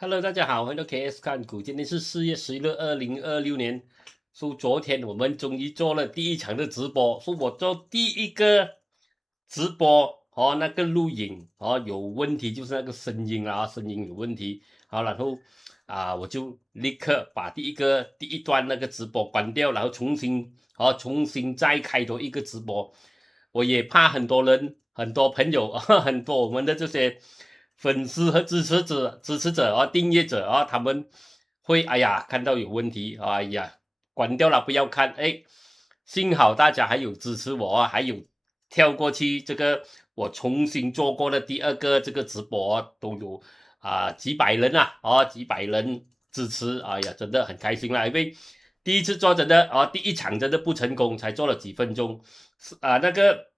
Hello，大家好，欢迎到 KS 看股。今天是4月11日，2026年。昨天我们终于做了第一场的直播，我做第一个直播那个录影有问题，就是那个声音声音有问题。然后我就立刻把第一段那个直播关掉，然后重新再开多一个直播。我也怕很多人、很多朋友很多我们的这些粉丝和支持者订阅者他们会看到有问题，关掉了不要看。幸好大家还有支持我还有跳过去这个我重新做过的第二个这个直播都有几百人几百人支持。真的很开心啦，因为第一次做真的第一场真的不成功，才做了几分钟。那个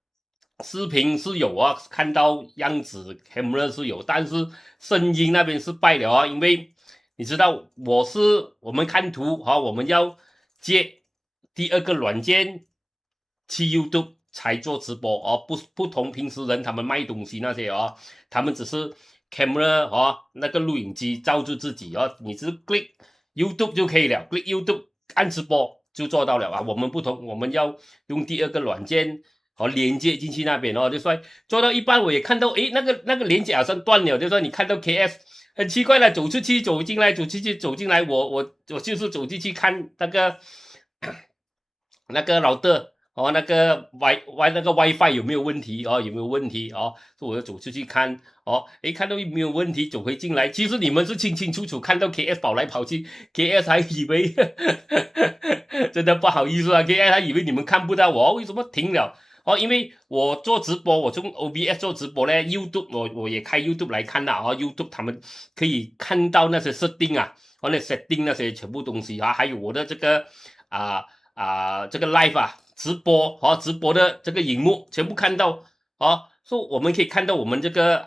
视频是有看到样子 camera 是有，但是声音那边是败了因为你知道我们看图我们要接第二个软件去 YouTube 才做直播不同平时人他们卖东西那些他们只是 camera 那个录影机照住自己你只是 click YouTube 就可以了，click YouTube 按直播就做到了我们不同，我们要用第二个软件连接进去那边就说做到一半我也看到那个连接好像断了，就说你看到 KS 很奇怪了，走出去走进来走出去走进来，我就是走进去看那个那个router那个那个 WiFi 有没有问题有没有问题所以我就走出去看看到没有问题走回进来，其实你们是清清楚楚看到 KS 跑来跑去，KS 还以为真的不好意思KS 还以为你们看不到我为什么停了因为我做直播，我从 OBS 做直播呢 YouTube 我也开 YouTube 来看YouTube 他们可以看到那些setting那 setting 那些全部东西还有我的这个这个 live 直播的这个荧幕全部看到所以我们可以看到我们这个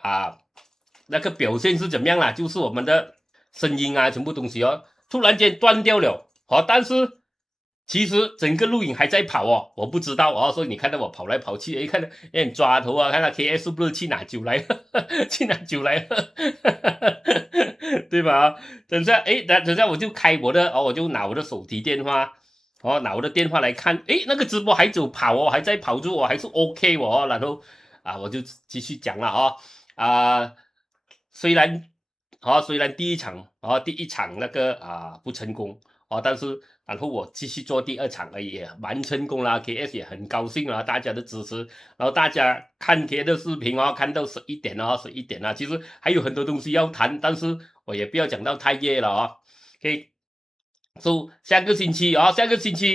那个表现是怎么样啦，就是我们的声音全部东西突然间断掉了但是其实整个录影还在跑我不知道所以你看到我跑来跑去，看到抓头看到 KS 是不是去拿酒来去拿酒来对吧等下等下我就开我的我就拿我的手提电话拿我的电话来看，那个直播还走跑还在跑住还是 OK 然后我就继续讲了虽然第一场那个不成功但是然后我继续做第二场也蛮成功啦 ，KS 也很高兴大家的支持，然后大家看 KS 的视频看到11点其实还有很多东西要谈，但是我也不要讲到太夜了OK。下个星期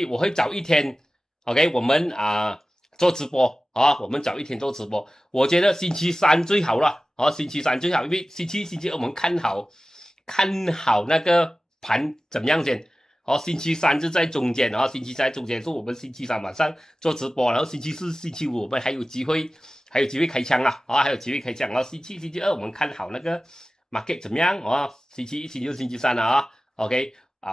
我会找一天 ，OK， 我们做直播我们找一天做直播。我觉得星期三最好了星期三最好，因为星期二我们看好那个盘怎么样先。星期三就在中间，星期三中间是我们星期三晚上做直播，然后星期四、星期五我们还有机会开枪还有机会开枪。然后星期二我们看好那个 market 怎么样星期一、星期二、星期三OK。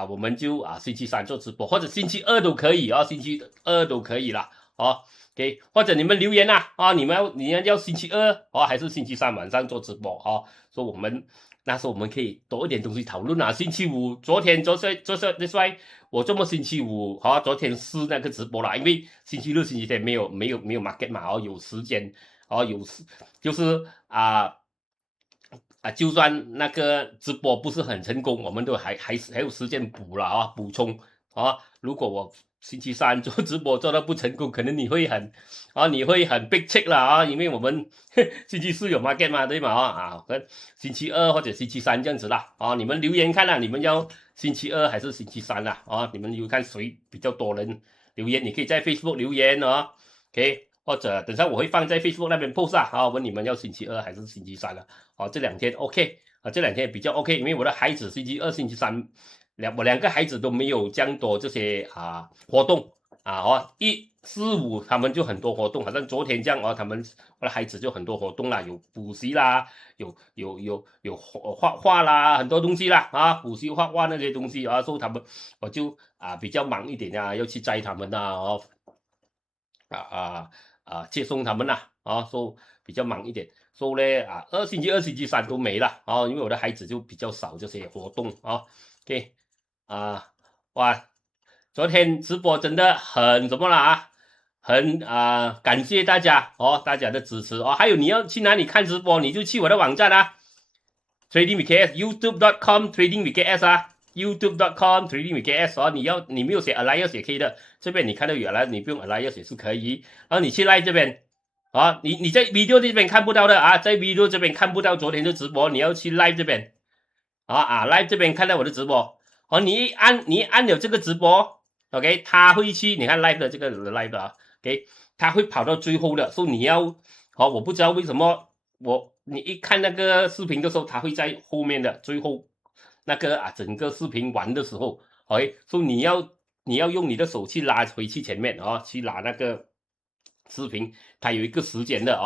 我们就星期三做直播，或者星期二都可以星期二都可以啦OK， 或者你们留言你们要星期二还是星期三晚上做直播所以我们那时候我们可以多一点东西讨论星期五昨天我这么星期五昨天是那个直播啦，因为星期六、星期天没有 market 嘛有时间就是就算那个直播不是很成功，我们都还有时间补了补充如果我星期三做直播做到不成功，可能你会很big check 了因为我们星期四有 market 嘛，对吗星期二或者星期三这样子啦你们留言看你们要星期二还是星期三啦你们有看谁比较多人留言，你可以在 Facebook 留言OK。或者等下我会放在 Facebook 那边 post 问你们要星期二还是星期三这两天 OK 这两天比较 OK， 因为我的孩子星期二、星期三我两个孩子都没有这样多这些活动一四五他们就很多活动，好像昨天这样我的孩子就很多活动啦，有补习啦，有画画啦，很多东西啦补习画画那些东西所以我就比较忙一点要去载他们接送他们所以比较忙一点。所以呢星期二、星期三都没了啊，因为我的孩子就比较少这些活动啊。OK 哇，昨天直播真的很什么了啊？很感谢大家大家的支持还有你要去哪里看直播，你就去我的网站tradingvks youtube.com tradingvks youtube.com tradingvks 你没有写 Elias 也可以的，这边你看到有 Elias 你不用 Elias 也是可以，然后你去 Live 这边你在 video 这边看不到的在 video 这边看不到昨天的直播，你要去 Live 这边Live 这边看到我的直播你一按了这个直播 OK 他会去你看 Live 的这个 Live 的OK 他会跑到最后的，所以你要我不知道为什么你一看那个视频的时候，他会在后面的最后那个整个视频完的时候，OK，所以你要用你的手去拉回去前面去拉那个视频，它有一个时间的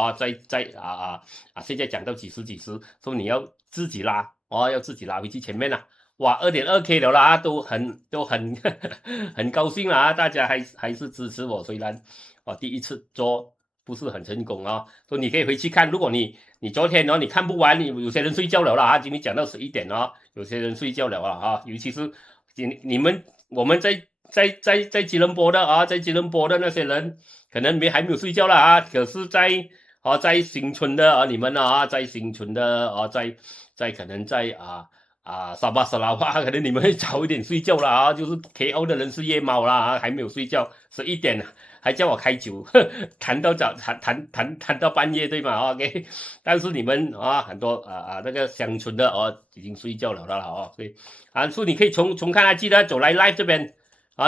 现在讲到几时，所以你要自己拉要自己拉回去前面哇，2.2K 了啦，都很很高兴啦大家还是支持我，虽然第一次做不是很成功所以你可以回去看，如果你昨天你看不完，有些人睡觉了啦今天讲到11点有些人睡觉了了尤其是我们在吉隆坡的在吉隆坡的那些人，可能还没有睡觉了可是在新村的你们在新村的可能在沙巴沙拉哇，可能你们会早一点睡觉了就是 KL 的人是夜猫啦还没有睡觉，11点还叫我开酒，谈到谈到半夜对吗？OK， 但是你们很多那个乡村的已经睡觉了所以所以你可以重看记得走来 Live 这边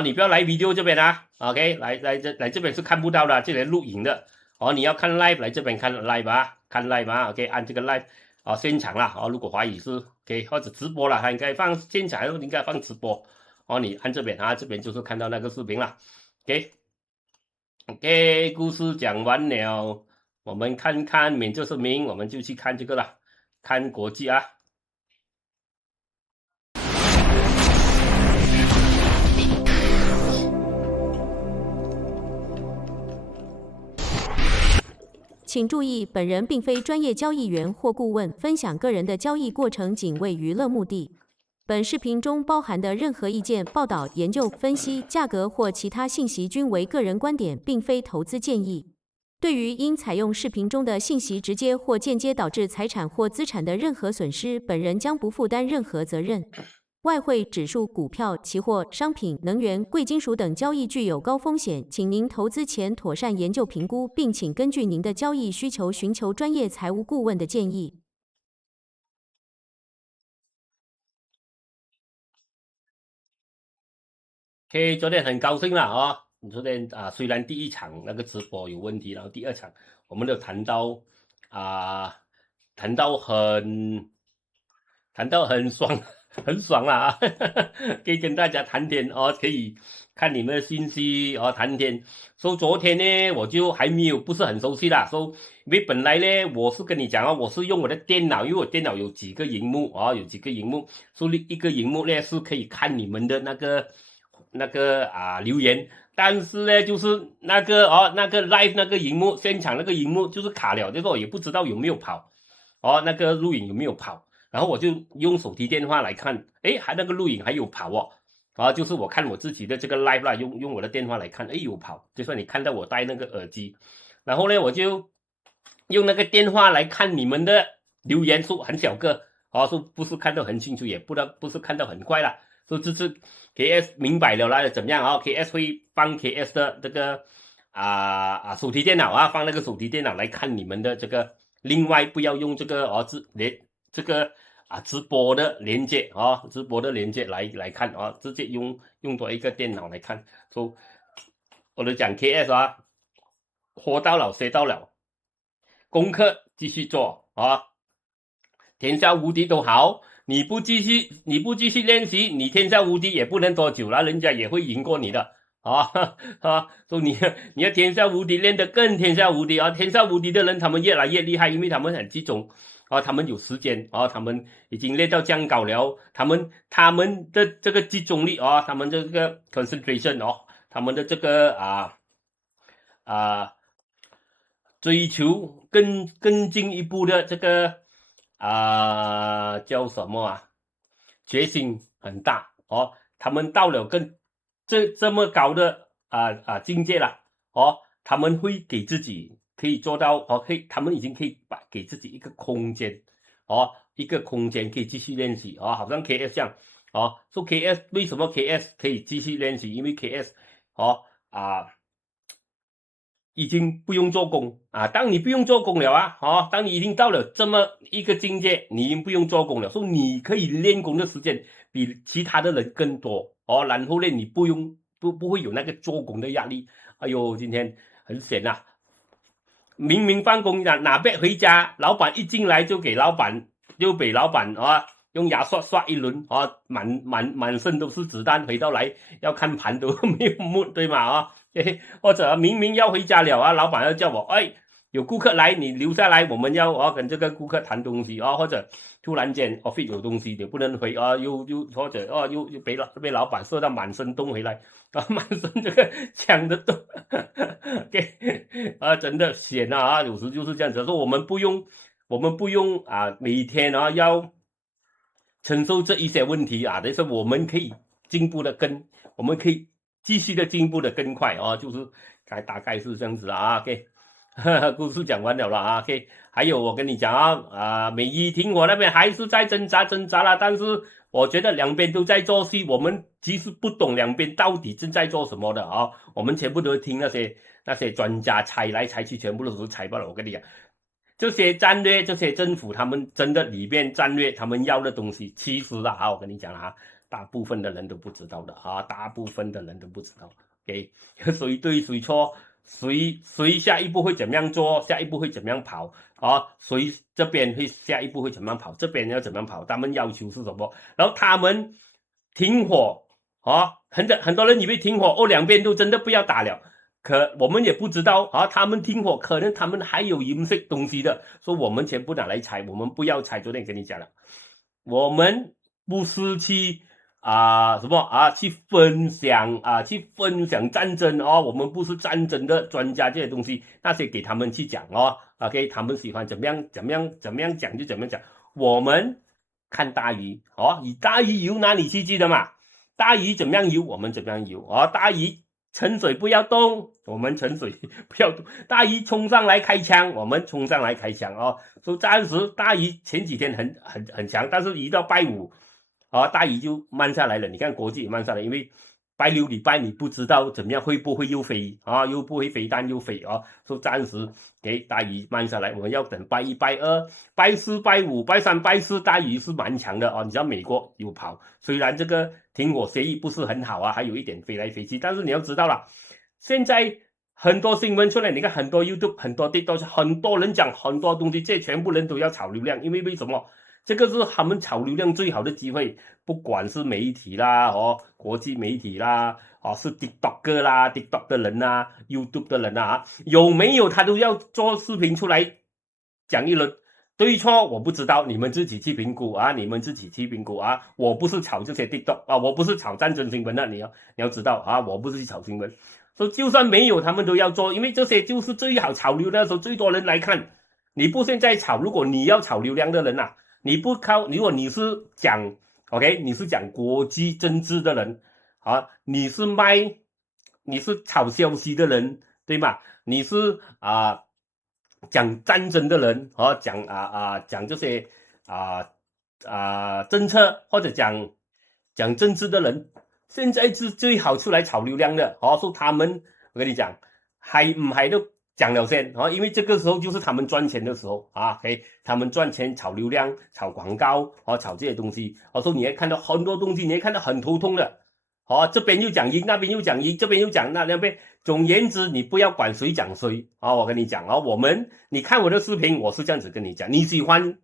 你不要来 video 这边OK， 来这边是看不到的，这里录影的你要看 Live 来这边看 Live 看 Live OK， 按这个 Live。现场啦如果华语是 OK 或者直播啦，它应该放现场，应该放直播你按这边这边就是看到那个视频啦 OK， 故事讲完了，我们看看免责声明，我们就去看这个啦，看国际请注意，本人并非专业交易员或顾问，分享个人的交易过程仅为娱乐目的。本视频中包含的任何意见、报道、研究、分析、价格或其他信息均为个人观点，并非投资建议。对于因采用视频中的信息直接或间接导致财产或资产的任何损失，本人将不负担任何责任。外汇、指数、股票、期货、商品、能源、贵金属等交易具有高风险，请您投资前妥善研究评估，并请根据您的交易需求寻求专业财务顾问的建议。OK， 昨天很高兴了昨天虽然第一场那个直播有问题，然后第二场我们都谈到很爽，很爽啦可以跟大家谈天可以看你们的信息谈天。所以昨天呢，我就还没有不是很熟悉啦，因为本来呢，我是跟你讲我是用我的电脑，因为我电脑有几个荧幕所以一个荧幕呢是可以看你们的那个留言，但是呢，就是那个live 那个荧幕，现场那个荧幕就是卡了，就是我也不知道有没有跑那个录影有没有跑。然后我就用手提电话来看，还那个录影还有跑就是我看我自己的这个 live 啦，用我的电话来看，有跑，就算你看到我戴那个耳机，然后呢，我就用那个电话来看你们的留言，说很小个说不是看到很清楚，也不是看到很快啦，说这次 KS 明白了啦，怎么样KS 会放 KS 的这个手提电脑放那个手提电脑来看你们的这个，另外不要用这个这个直播的连接直播的连接来看直接用多一个电脑来看。所以我就讲 KS 活到老学到老，功课继续做天下无敌都好，你不继续练习，你天下无敌也不能多久了，人家也会赢过你的所以你要天下无敌，练得更天下无敌天下无敌的人他们越来越厉害，因为他们很集中他们有时间他们已经练到将高了，他们的这个集中力他们的这个 concentration他们的这个追求更进一步的这个叫什么啊？决心很大哦，他们到了这么高的境界了哦，他们会给自己可以做到哦，他们已经可以给自己一个空间哦，一个空间可以继续练习哦，好像 KS 这样哦，说 KS 为什么 KS 可以继续练习？因为 KS 哦已经不用做工啊！当你不用做工了当你已经到了这么一个境界，你已经不用做工了，说你可以练功的时间比其他的人更多哦。然后呢，你不会有那个做工的压力。哎呦，今天很闲啊！明明放工哪边回家，老板一进来就给老板用牙刷一轮满身都是子弹，回到来要看盘都没有摸，对吗或者明明要回家了老板要叫我有顾客来，你留下来，我们要跟这个顾客谈东西或者突然间office 有东西你不能回又或者又被老板射到满身洞回来满身这个枪的洞真的险有时就是这样子，说我们不用每天要承受这一些问题但是我们可以进步的我们可以继续的进步的更快就是大概是这样子OK 故事讲完了OK 还有我跟你讲美伊停火那边还是在挣扎了，但是我觉得两边都在做戏，我们其实不懂两边到底正在做什么的我们全部都听那些专家猜来猜去，全部都是猜爆了。我跟你讲，这些战略，这些政府他们真的里面战略，他们要的东西，其实我跟你讲大部分的人都不知道的大部分的人都不知道。OK， 谁对谁错？谁下一步会怎么样做？下一步会怎么样跑谁这边会下一步会怎么样跑？这边要怎么样跑？他们要求是什么？然后他们停火很多人以为停火两边都真的不要打了，可我们也不知道他们停火可能他们还有银色东西的，说我们全部拿来拆，我们不要拆。昨天跟你讲了，我们不是去去分享战争我们不是战争的专家，这些东西那些给他们去讲OK， 他们喜欢怎么样讲就怎么样讲。我们看大鱼以大鱼游哪里去的嘛？大鱼怎么样游，我们怎么样游大鱼沉水不要动，我们沉水不要动。大鱼冲上来开枪，我们冲上来开枪所以暂时大鱼前几天很强，但是一到拜五大鱼就慢下来了。你看国际也慢下来，因为拜六礼拜你不知道怎么样，会不会又飞又不会飞弹又飞所以暂时给大鱼慢下来。我们要等拜一拜二拜四拜五拜三拜四，大鱼是蛮强的你知道美国有跑，虽然这个停火协议不是很好还有一点飞来飞去，但是你要知道了，现在很多新闻出来，你看很多 YouTube 很多 TikTok 很多人讲很多东西，这全部人都要炒流量，因为什么？这个是他们炒流量最好的机会，不管是媒体啦国际媒体啦是 TikTok 啦 TikTok 的人YouTube 的人有没有他都要做视频出来讲一轮。对错我不知道，你们自己去评估你们自己去评估我不是炒这些 TikTok 我不是炒战争新闻的，你要知道我不是去炒新闻。所以就算没有他们都要做，因为这些就是最好炒流量的时候，最多人来看。你不现在炒，如果你要炒流量的人你不靠，如果你是讲 OK， 你是讲国际政治的人你是炒消息的人，对吗？你是讲战争的人讲这些政策或者讲政治的人，现在是最好出来炒流量的说他们，我跟你讲，还唔係都讲了先因为这个时候就是他们赚钱的时候OK， 他们赚钱炒流量炒广告炒这些东西说你会看到很多东西，你会看到很头痛的这边又讲赢，那边又讲赢，这边又讲那边。总言之，你不要管谁讲谁我跟你讲你看我的视频，我是这样子跟你讲，你喜欢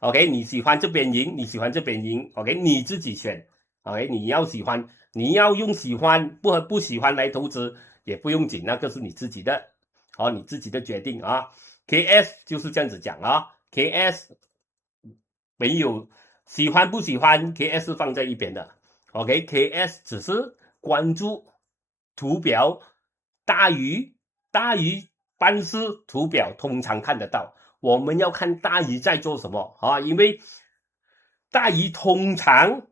OK， 你喜欢这边赢，你喜欢这边赢 OK， 你自己选 OK， 你要喜欢，你要用喜欢不喜欢来投资也不用紧，那个是你自己的你自己的决定KS 就是这样子讲KS 没有喜欢不喜欢， KS 是放在一边的OK， KS 只是关注图表大鱼但是图表通常看得到。我们要看大鱼在做什么啊，因为大鱼通常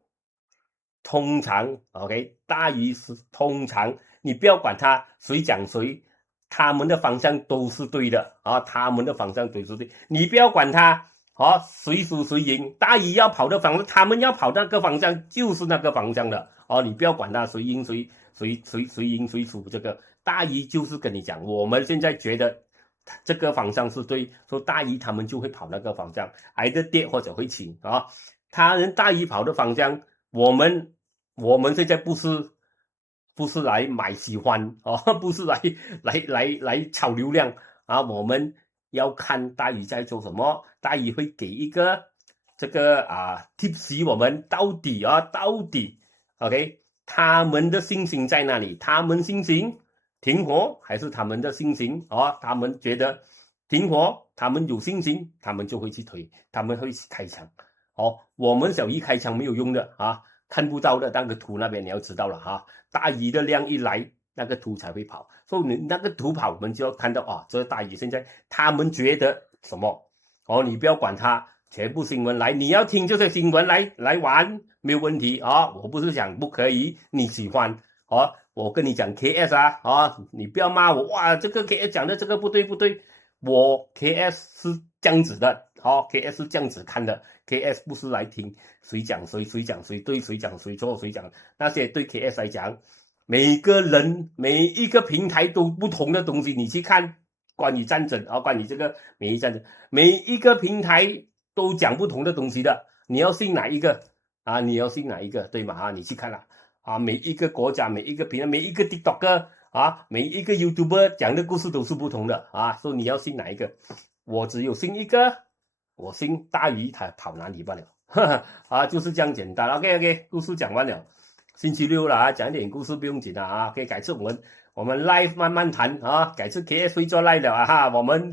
OK， 大鱼是通常你不要管他谁讲谁，他们的方向都是对的啊，他们的方向都是对，你不要管他谁输谁赢，大鱼要跑的方向，他们要跑那个方向就是那个方向的你不要管他谁赢谁赢谁输，这个大鱼就是跟你讲，我们现在觉得这个方向是对，说大鱼他们就会跑那个方向，挨着跌或者会起啊。他人大鱼跑的方向，我们现在不是来买喜欢不是来炒流量啊，我们要看大鱼在做什么，大鱼会给一个这个tips 我们到底 OK 他们的信心在哪里？他们信心停火还是他们的信心他们觉得停火，他们有信心，他们就会去推，他们会去开枪我们小鱼开枪没有用的看不到的那个图那边你要知道了大鱼的量一来，那个图才会跑，所以你那个图跑，我们就要看到这个大鱼现在他们觉得什么你不要管他，全部新闻来，你要听这些新闻来玩没有问题我不是讲不可以，你喜欢我跟你讲 KS 你不要骂我哇，这个 KS 讲的这个不对，我 KS 是这样子的KS 是这样子看的， KS 不是来听谁讲谁讲谁对，谁讲谁错，谁讲那些，对 KS 来讲，每个人每一个平台都不同的东西，你去看关于战争关于这个免疫战争，每一个平台都讲不同的东西的，你要信哪一个你要信哪一个对吗你去看了每一个国家，每一个平台，每一个 TikToker每一个 YouTuber 讲的故事都是不同的所以你要信哪一个？我只有信一个，我信大鱼它跑哪里罢了就是这样简单。OK， 故事讲完了，星期六了讲一点故事不用紧OK， 改次我们 live 慢慢谈改次 KS 会做 live 了我们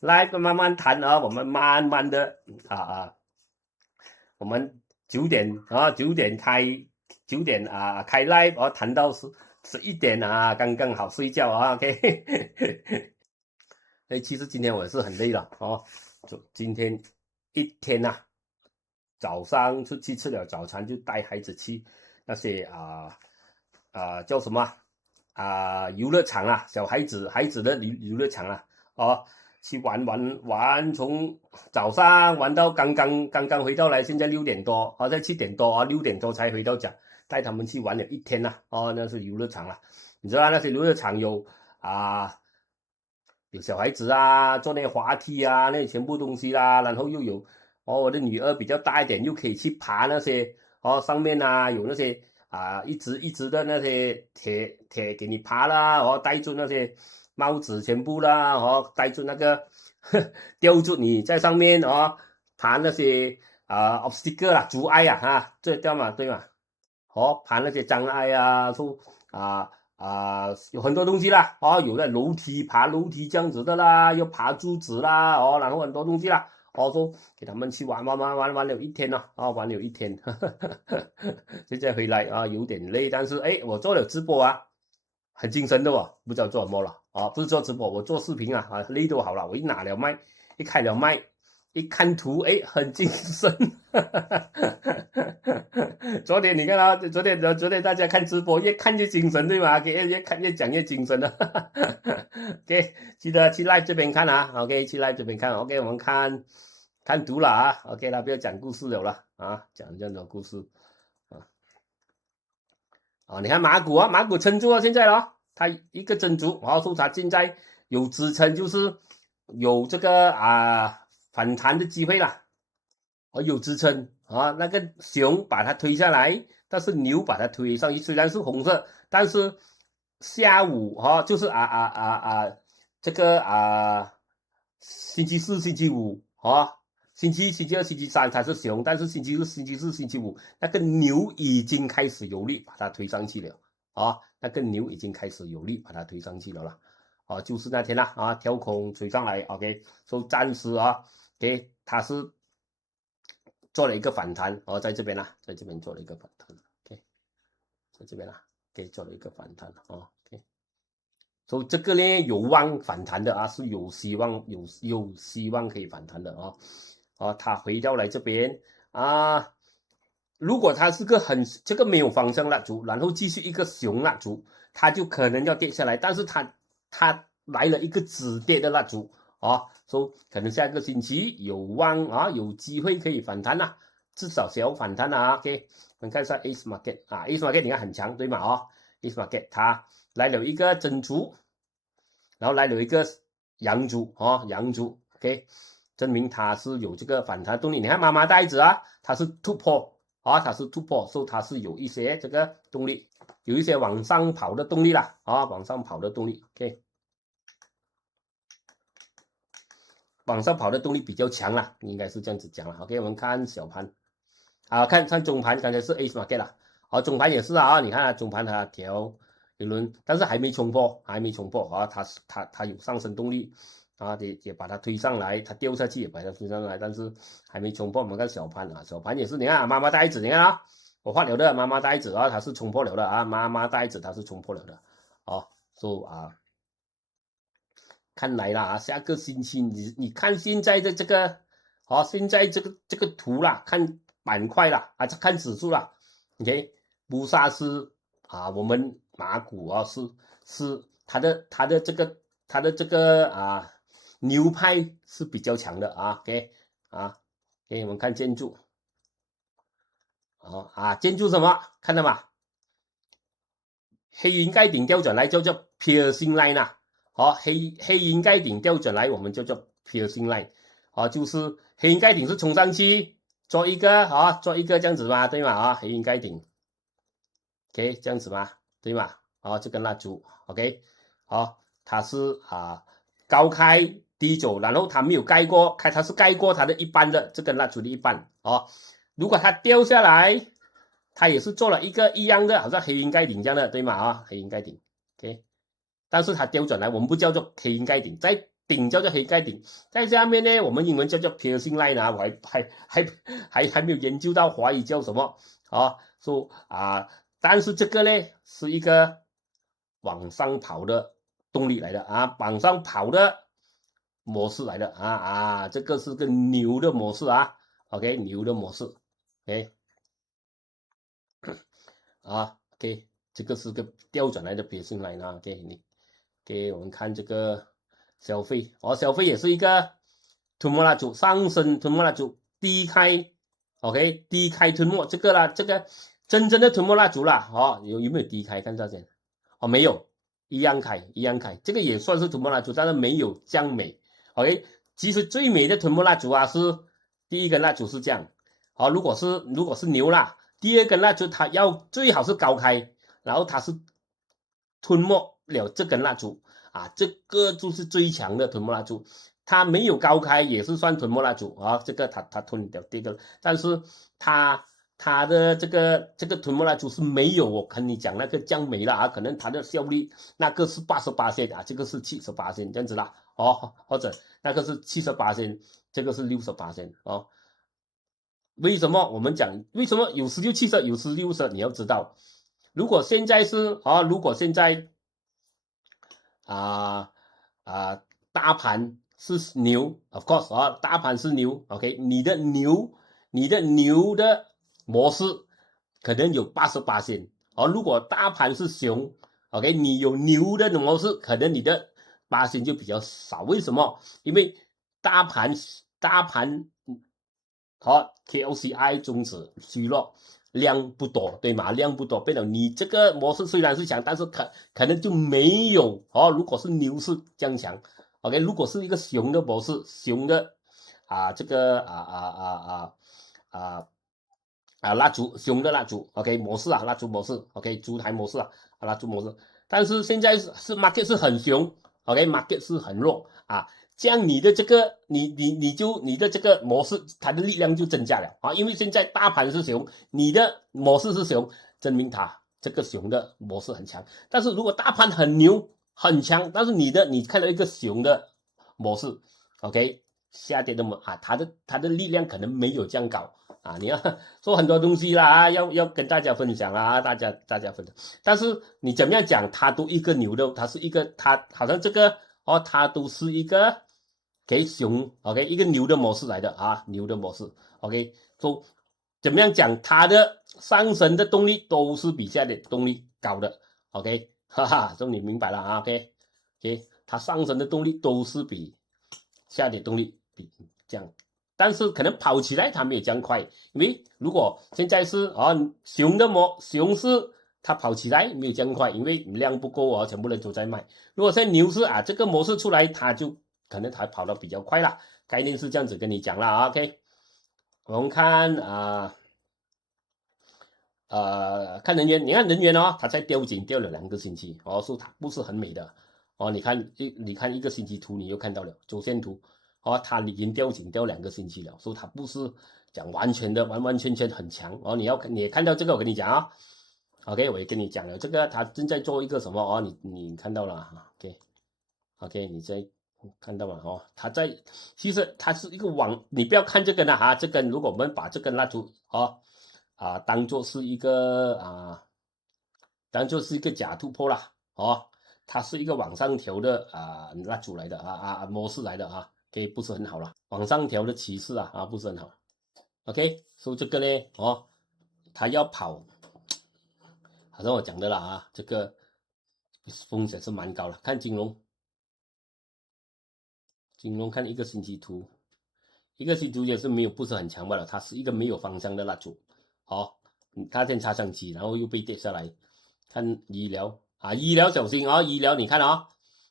live 慢慢谈我们慢慢的我们9点开live谈到11点刚刚好睡觉OK 其实今天我也是很累了就今天一天早上出去吃了早餐，就带孩子去那些叫什么游乐场小孩子的游乐场去玩，从早上玩到刚刚回到来，现在6点多在7点多6点多才回到家，带他们去玩了一天那是游乐场你知道那些游乐场有有小孩子坐那滑梯那些全部东西然后又有我的女儿比较大一点，又可以去爬那些上面有那些一直的那些铁给你爬啦戴住那些帽子全部啦戴住那个吊住你在上面爬那些obstacle 阻碍这对嘛爬那些障碍有很多东西啦有的楼梯爬楼梯这样子的啦，又爬柱子啦然后很多东西啦说给他们去玩了一天玩了一天现在回来有点累，但是我做了直播很精神的不知道做什么了不是做直播，我做视频累都好了，我一拿了麦，一开了麦，一看图很精神昨天你看昨天大家看直播越看越精神对吗？越看越讲越精神了OK， 记得去 live 这边看OK， 去 live 这边看 OK， 我们看图了OK， 不要讲故事了讲这样的故事你看马股撑住现在它一个珍珠说它现在有支撑，就是有这个反弹的机会啦有支撑那个熊把它推下来，但是牛把它推上去，虽然是红色，但是下午就是这个星期四星期五星期一星期二星期三它是熊，但是星期日星期四星期五那个牛已经开始有力把它推上去了那个牛已经开始有力把它推上去了啦就是那天跳空推上来 OK， 所以暂时给它是做了一个反弹在这边在这边做了一个反弹 OK， 在这边给做了一个反弹OK，所以这个呢有望反弹的啊，是有希望可以反弹的啊，它回到来这边啊，如果它是个这个没有方向蜡烛，然后继续一个熊蜡烛，它就可能要跌下来，但是它来了一个止跌的蜡烛啊，所以可能下个星期有望啊，有机会可以反弹啦，至少小反弹啦 OK， 我们看一下 Ace Market 啊 ，Ace Market 你看很强对吗？Ace Market 它来了一个真烛，然后来了一个阳烛阳烛 OK， 证明它是有这个反弹动力。你看妈妈袋子啊，它是突破它是突破，所以它是有一些这个动力，有一些往上跑的动力啦往上跑的动力 OK。往上跑的动力比较强啦，应该是这样子讲了。OK， 我们看小盘看中盘，刚才是 Ace Market 啦，中盘也是你看中盘它调一轮，但是还没冲破它有上升动力也把它推上来，它掉下去也把它推上来，但是还没冲破。我们看小盘小盘也是，你看妈妈袋子，你看我画了的妈妈袋子它是冲破了的妈妈袋子它是冲破了的所以看来啦下个星期你看现在的这个现在这个图啦，看板块啦看指数啦 ，OK， 布萨斯我们马股是它的这个牛派是比较强的OK 我们看建筑建筑什么看到吗？黑云盖顶调转来叫做 piercing line 黑云盖顶调转来我们叫做 piercing line 就是黑云盖顶是冲上去做一个这样子嘛，对吗黑云盖顶 OK 这样子嘛，对吗这根蜡烛 OK 它是高开低走，然后它没有盖过它是盖过它的一半的这根蜡烛的一半如果它掉下来，它也是做了一个一样的，好像黑云盖顶这样的，对吗黑云盖顶 OK， 但是它调转来我们不叫做黑云盖顶，在顶叫做黑盖顶，在下面呢我们英文叫做 piercing line 我还没有研究到华语叫什么但是这个呢是一个往上跑的动力来的往上跑的模式来的这个是个牛的模式OK 牛的模式 OK OK 这个是个调转来的piercing line OK 我们看这个消费消费也是一个吞没蜡烛上升吞没蜡烛低开 OK 低开吞没这个真正的吞没蜡烛啦有没有低开看这先没有一样开这个也算是吞没蜡烛，但是没有这样美 OK 其实最美的吞没蜡烛是第一根蜡烛是这样如果是牛啦，第二根蜡烛它最好是高开，然后它是吞没了这根蜡烛这个就是最强的吞没蜡烛，它没有高开也是算吞没蜡烛这个它吞掉这个，但是它的这个吞没蜡烛是没有我跟你讲那个降美了可能它的效率那个是88%这个是78%这样子啦或者那个是78%这个是68%为什么我们讲为什么有16、70有16、60？你要知道，如果现在是如果现在大盘是牛 ，of course 大盘是牛 ，OK， 你的牛的模式可能有88%如果大盘是熊 ，OK， 你有牛的模式，可能你的8%就比较少。为什么？因为大盘KOCI 终止虚弱，量不多，对吗？量不多，变了你这个模式虽然是强，但是可能就没有如果是牛市这样强 ，OK， 如果是一个熊的模式，熊的这个蜡烛，熊的蜡烛 ，OK 模式蜡烛模式 ，OK 烛台模式蜡烛模式，但是现在是 market 是很熊 ，OK market 是很弱这样你的这个你的这个模式它的力量就增加了因为现在大盘是熊，你的模式是熊，证明它这个熊的模式很强。但是如果大盘很牛很强，但是你看到一个熊的模式 ，OK 下跌的它的力量可能没有这样高啊，你要说很多东西啦啊，要跟大家分享啦，大家分享。但是你怎么样讲，它都一个牛的，它是一个，它好像这个哦，它都是一个给熊 OK 一个牛的模式来的啊，牛的模式 OK， so, 怎么样讲，它的上升的动力都是比下跌动力高的 OK， 哈哈，这你明白了啊 OK， 它上升的动力都是比下跌动力比这样。但是可能跑起来它没有这样快，因为如果现在是熊市它跑起来没有这样快，因为量不够全部人都在卖。如果现在牛市这个模式出来，它就可能它跑得比较快啦，概念是这样子跟你讲啦 OK， 我们看看能源，你看能源它在吊颈吊了2个星期所以它不是很美的你看一个星期图，你又看到了周线图它已经吊颈吊2个星期了，所以它不是讲完全的完全很强你也看到这个，我跟你讲OK， 我也跟你讲了，这个它正在做一个什么你看到了OK， 你在看到了它在其实它是一个你不要看这根这根如果我们把这根蜡烛当做是一个假突破啦它是一个往上调的蜡烛来的模式来的OK， 不是很好了，往上调的趋势不是很好 OK， 所以这个呢它要跑，好像我讲的啦这个风险是蛮高的。看金融看一个星期图，也是不是很强罢了，它是一个没有方向的蜡烛它先插上去，然后又被跌下来。看医疗医疗小心医疗你看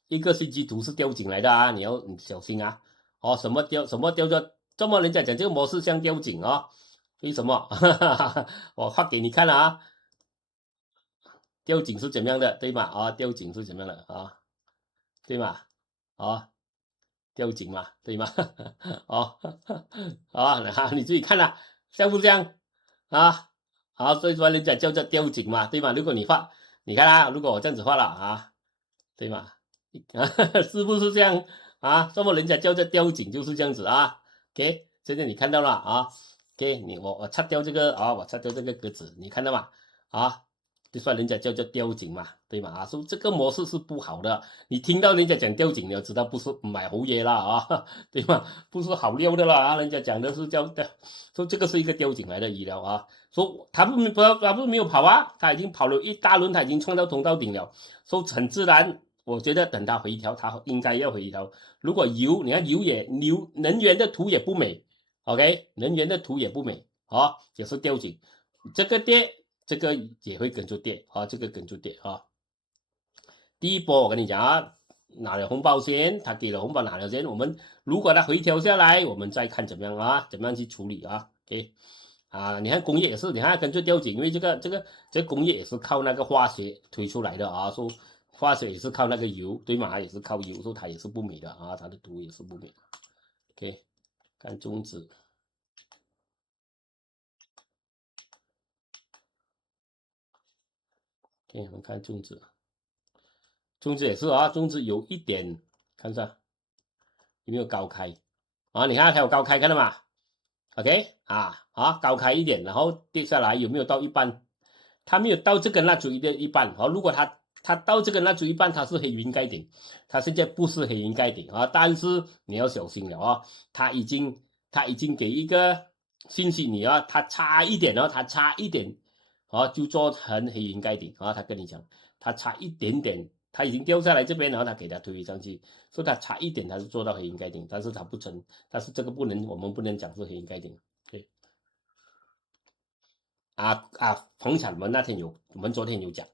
一个星期图是吊颈来的你要小心什么吊着，这么人家讲这个模式像吊颈为什么我画给你看了吊颈是怎么样的，对吗吊颈是怎么样的对吗吊颈嘛，对吗你自己看像不像所以说人家叫做吊颈嘛，对吗？如果你画，你看如果我这样子画了对吗是不是这样这么人家叫做吊颈就是这样子OK， 现在你看到了OK， 我擦掉这个我擦掉这个格子，你看到吗就算人家叫做吊颈嘛，对吗所以这个模式是不好的，你听到人家讲吊颈，你要知道不是买猴爷啦对吗？不是好料的啦人家讲的是叫的，所以这个是一个吊颈来的医疗说他不是没有跑他已经跑了一大轮，他已经创到通道顶了，所以很自然，我觉得等他回调，他应该要回调。如果你看能源的图也不美 ，OK， 能源的图也不美也是吊颈，这个跌，这个也会跟着跌这个跟着跌第一波我跟你讲拿了红包先，他给了红包拿了先，我们如果他回调下来，我们再看怎么样怎么样去处理OK。你看工业也是，你看跟着吊颈，因为这个工业也是靠那个化学推出来的说化学也是靠那个油，对吗？也是靠油，所以它也是不美的它的图也是不美的。OK， 看中指，OK， 我们看中指，也是中指有一点，看一下有没有高开你看它有高开，看到吗？OK 高开一点，然后跌下来有没有到一半？它没有到这根蜡烛的一半如果它到这根蜡烛一半，它是黑云盖顶，它现在不是黑云盖顶但是你要小心了它已经给一个信息你它差一点它差一点就做成黑云盖顶他跟你讲，它差一点点，它已经掉下来这边，然后他给它推上去，所以它差一点它是做到黑云盖顶，但是它不成，但是这个我们不能讲是黑云盖顶。对房产我们昨天有讲，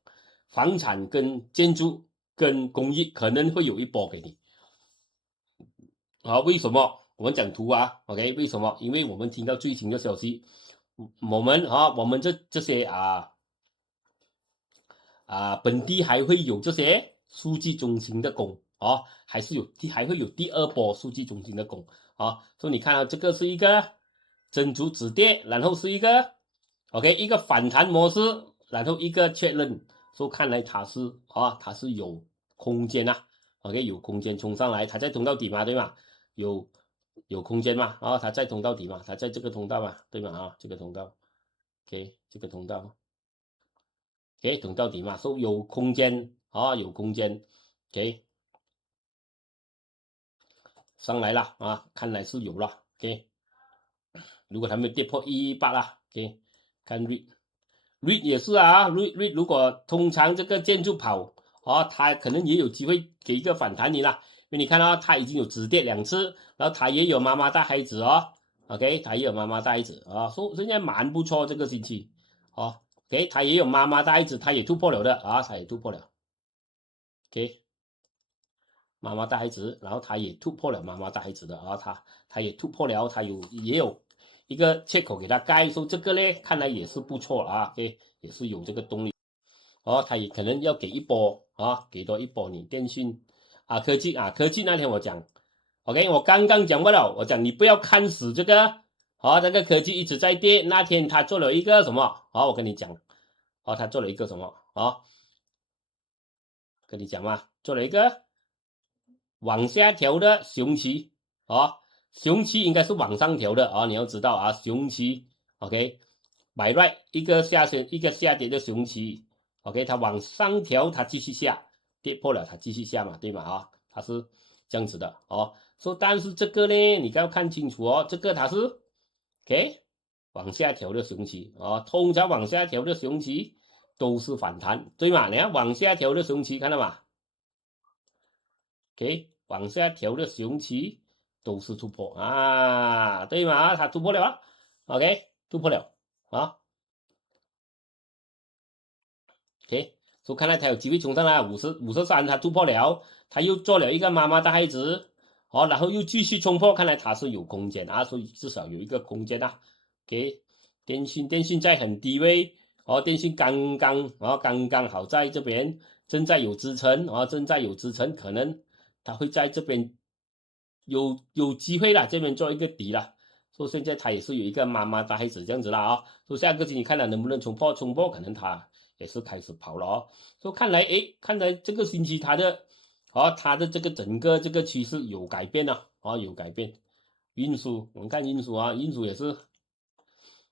房产跟建筑跟工业可能会有一波给你为什么？我们讲图OK， 为什么？因为我们听到最新的消息，我们这些本地还会有这些数据中心的工还会有第二波数据中心的工所以你看这个是一个珍珠止跌，然后是一个 OK 一个反弹模式，然后一个确认，所以看来它是有空间OK 有空间冲上来，它在通道底嘛，对吗？有有空间嘛，啊，它在通道底嘛，它在这个通道嘛，对吗？啊，这个通道 ，OK， 这个通道，OK， 通道底嘛，所以有空间啊，有空间 ，OK， 上来了啊，看来是有了 ，OK， 如果它没有跌破118啦 ，OK， 看 REIT 也是啊，REIT 如果通常这个建筑跑哦，它可能也有机会给一个反弹你啦，因为你看到它已经有止跌2次，然后它也有妈妈带孩子哦，OK， 它也有妈妈带孩子啊，说现在蛮不错这个星期，哦，OK， 它也有妈妈带孩子，它也突破了的啊，它也突破了 ，OK， 妈妈带孩子，然后它也突破了妈妈带孩子的啊，它也突破了，它也有一个缺口给它盖，说这个呢看来也是不错啊，OK， 也是有这个动力。哦，他也可能要给一波啊，给多一波你电讯啊，科技啊，科技那天我讲，OK， 我刚刚讲过了，我讲你不要看死这个，好、这个科技一直在跌，那天他做了一个什么？好、我跟你讲，哦，他做了一个什么？哦，跟你讲嘛，做了一个往下调的熊期，哦，熊期应该是往上调的啊、哦，你要知道啊，熊期 OK， 买 right 一个下跌的熊期 OK， 它往上调，它继续下，跌破了它继续下嘛，对吗？啊、它是这样子的哦。说但是这个呢，你要看清楚哦，这个它是 OK 往下调的熊期哦，通常往下调的熊期都是反弹，对吗？你看往下调的熊期看到吗？ OK， 往下调的熊期都是突破啊，对吗？它突破了，OK， 突破了啊 ，OK， 所以看来它有机会冲上来53，它突破了，它又做了一个妈妈的孩子，哦，然后又继续冲破，看来它是有空间啊，所以至少有一个空间啊，OK， 电讯在很低位，哦，电讯刚刚好在这边正在有支撑啊、哦，正在有支撑，可能它会在这边有机会啦，这边做一个底啦。说现在它也是有一个妈妈带孩子这样子啦啊、哦，说下个星期看了能不能冲破，可能它也是开始跑了哦。说看来看来这个星期它的这个整个这个趋势有改变了啊、哦，有改变。运输我们看运输啊，运输也是。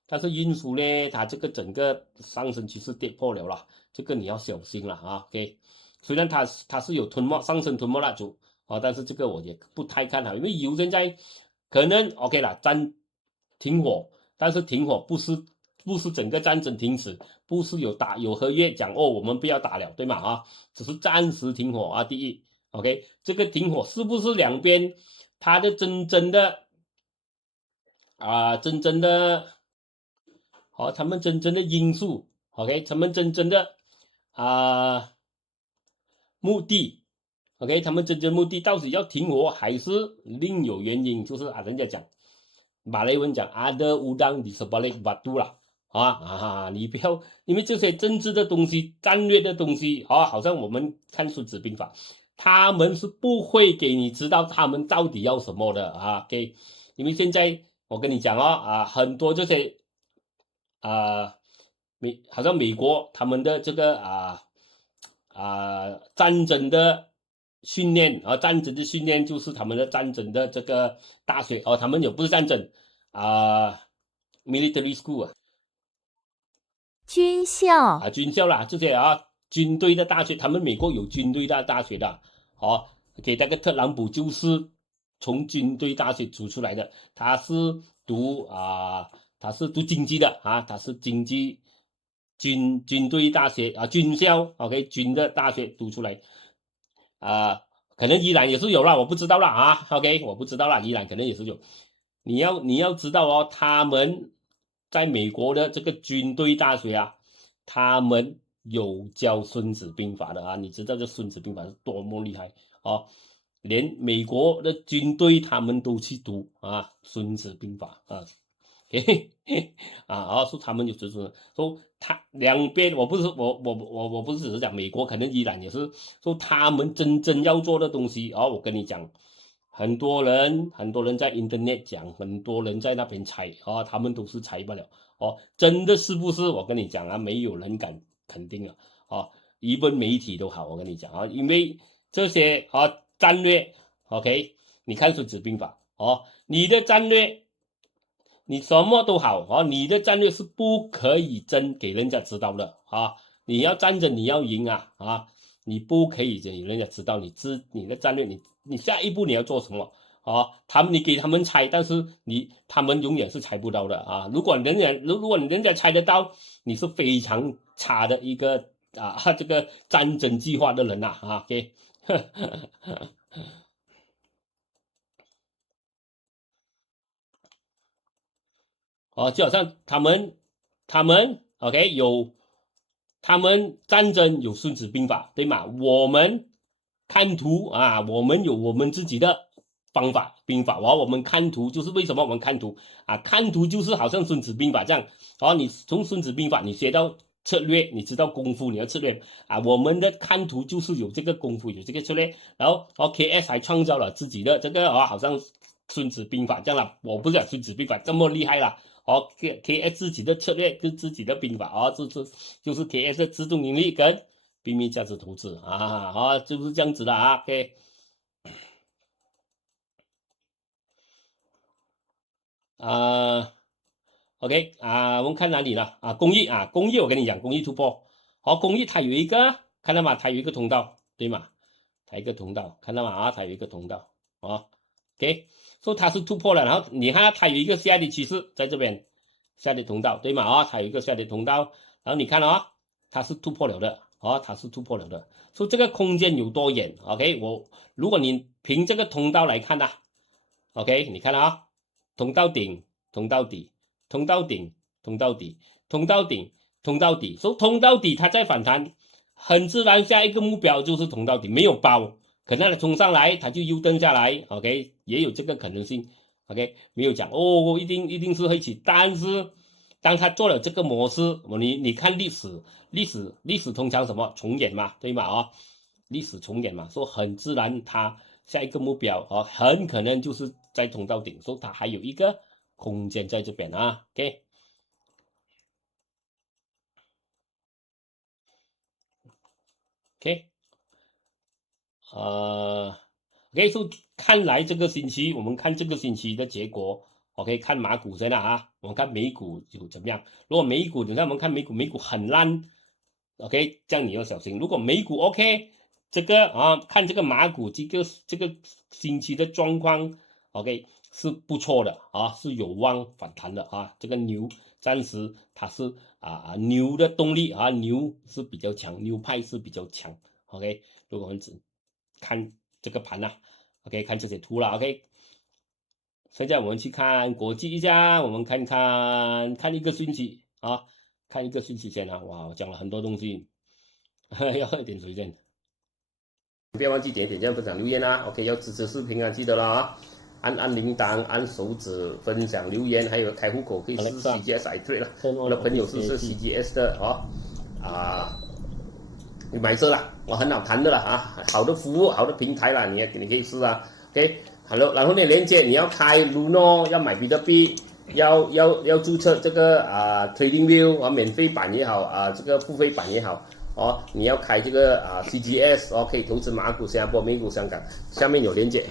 但是运输呢，它这个整个上升趋势跌破了啦，这个你要小心了啊。OK， 虽然它是有上升吞没那组啊，但是这个我也不太看好，因为油现在可能 OK 了，停火，但是停火不是整个战争停止，不是有合约讲哦，我们不要打了，对吗？啊，只是暂时停火啊。第一 ，OK， 这个停火是不是两边它的真正的好、他们真正的因素 ，OK， 他们真正的目的 ，OK， 他们真正目的到底要停火还是另有原因？就是人家讲马来文讲 ada udang di sebalik batu 啦，你不要因为这些政治的东西、战略的东西啊，好像我们看孙子兵法，他们是不会给你知道他们到底要什么的啊，OK， 因为现在我跟你讲哦，很多这些啊，好像美国他们的这个战争的训练战争的训练就是他们的战争的这个大学他们有不是战争military school 军校，军校啦这些军队的大学，他们美国有军队的大学的给那个特朗普就是从军队大学出来的，他是读他是读经济的他是经济军队大学军校 OK 军的大学读出来可能伊朗也是有啦，我不知道啦OK 我不知道啦，伊朗可能也是有。你要知道他们在美国的这个军队大学他们有教《孙子兵法》的你知道这《孙子兵法》是多么厉害连美国的军队他们都去读《孙子兵法》说他们有就是说他两边我不是只是讲美国，可能伊朗也是说他们真正要做的东西我跟你讲，很多人在 internet 讲，很多人在那边猜他们都是猜不了真的是不是？我跟你讲没有人敢肯定一本媒体都好，我跟你讲因为这些战略 OK， 你看孙子兵法哦，你的战略，你什么都好哦，你的战略是不可以真给人家知道的啊！你要站着，你要赢啊！你不可以给人家知道你的战略，你下一步你要做什么啊？你给他们猜，但是他们永远是猜不到的啊！如果人家猜得到，你是非常差的一个这个战争计划的人呐OK。哦，就好像他们 OK 他们战争有孙子兵法，对吗？我们看图我们有我们自己的方法兵法。我们看图就是为什么我们看图看图就是好像孙子兵法这样。你从孙子兵法你学到策略，你知道功夫，你要策略我们的看图就是有这个功夫，有这个策略。然后KS 还创造了自己的这个好像孙子兵法这样了。我不是讲孙子兵法这么厉害啦。KS 自己的策略跟自己的兵法就是 KS 的自动盈利跟秘密价值投资就是这样子的OK。OK 我们看哪里了公益我跟你讲，公益突破。公益它有一个看到吗？它有一个通道，对吗？它有一个通道，看到吗？它有一个通道OK， 所以它是突破了。然后你看它有一个下跌趋势在这边，下跌通道，对吗？它有一个下跌通道，然后你看它是突破了的它是突破了的。所以这个空间有多远 OK， 如果你凭这个通道来看OK， 你看通道顶，通道底，通道顶，通道底，通道顶，通道底，所以通道底它在反弹，很自然下一个目标就是通道底，没有包，可能它冲上来它就右蹬下来 OK， 也有这个可能性 OK， 没有讲一定是会起，但是当他做了这个模式，你看历史通常什么重演嘛，对吗历史重演嘛，所以很自然它下一个目标很可能就是在通道顶，所以它还有一个空间在这边OK。OK，OK，所以看来这个星期我们看这个星期的结果 OK， 看马股先我们看美股就怎么样。如果美股等下我们看美股很烂 OK， 这样你要小心。如果美股 OK， 这个看这个马股这个星期的状况 OK 是不错的是有望反弹的这个牛暂时它是牛的动力牛是比较强，牛派是比较强 OK。如果我们只看这个盘OK， 看这些图了 OK。现在我们去看国际一下，我们看一个讯息看一个讯息先哇，我讲了很多东西，要喝点水先。不要忘记点赞、分享、留言OK， 要支持视频记得了按铃铛、按手指、分享、留言，还有开户口可以试 CGS iTrade 了。我的朋友是 CGS 的你买车啦，很好谈的啦好的服务、好的平台啦，你可以试OK。然后呢，连接你要开 Luno， 要买比特币，要注册这个TradingView 免费版也好这个付费版也好你要开这个CGS 可以投资马股、新加坡、美股、香港，下面有连接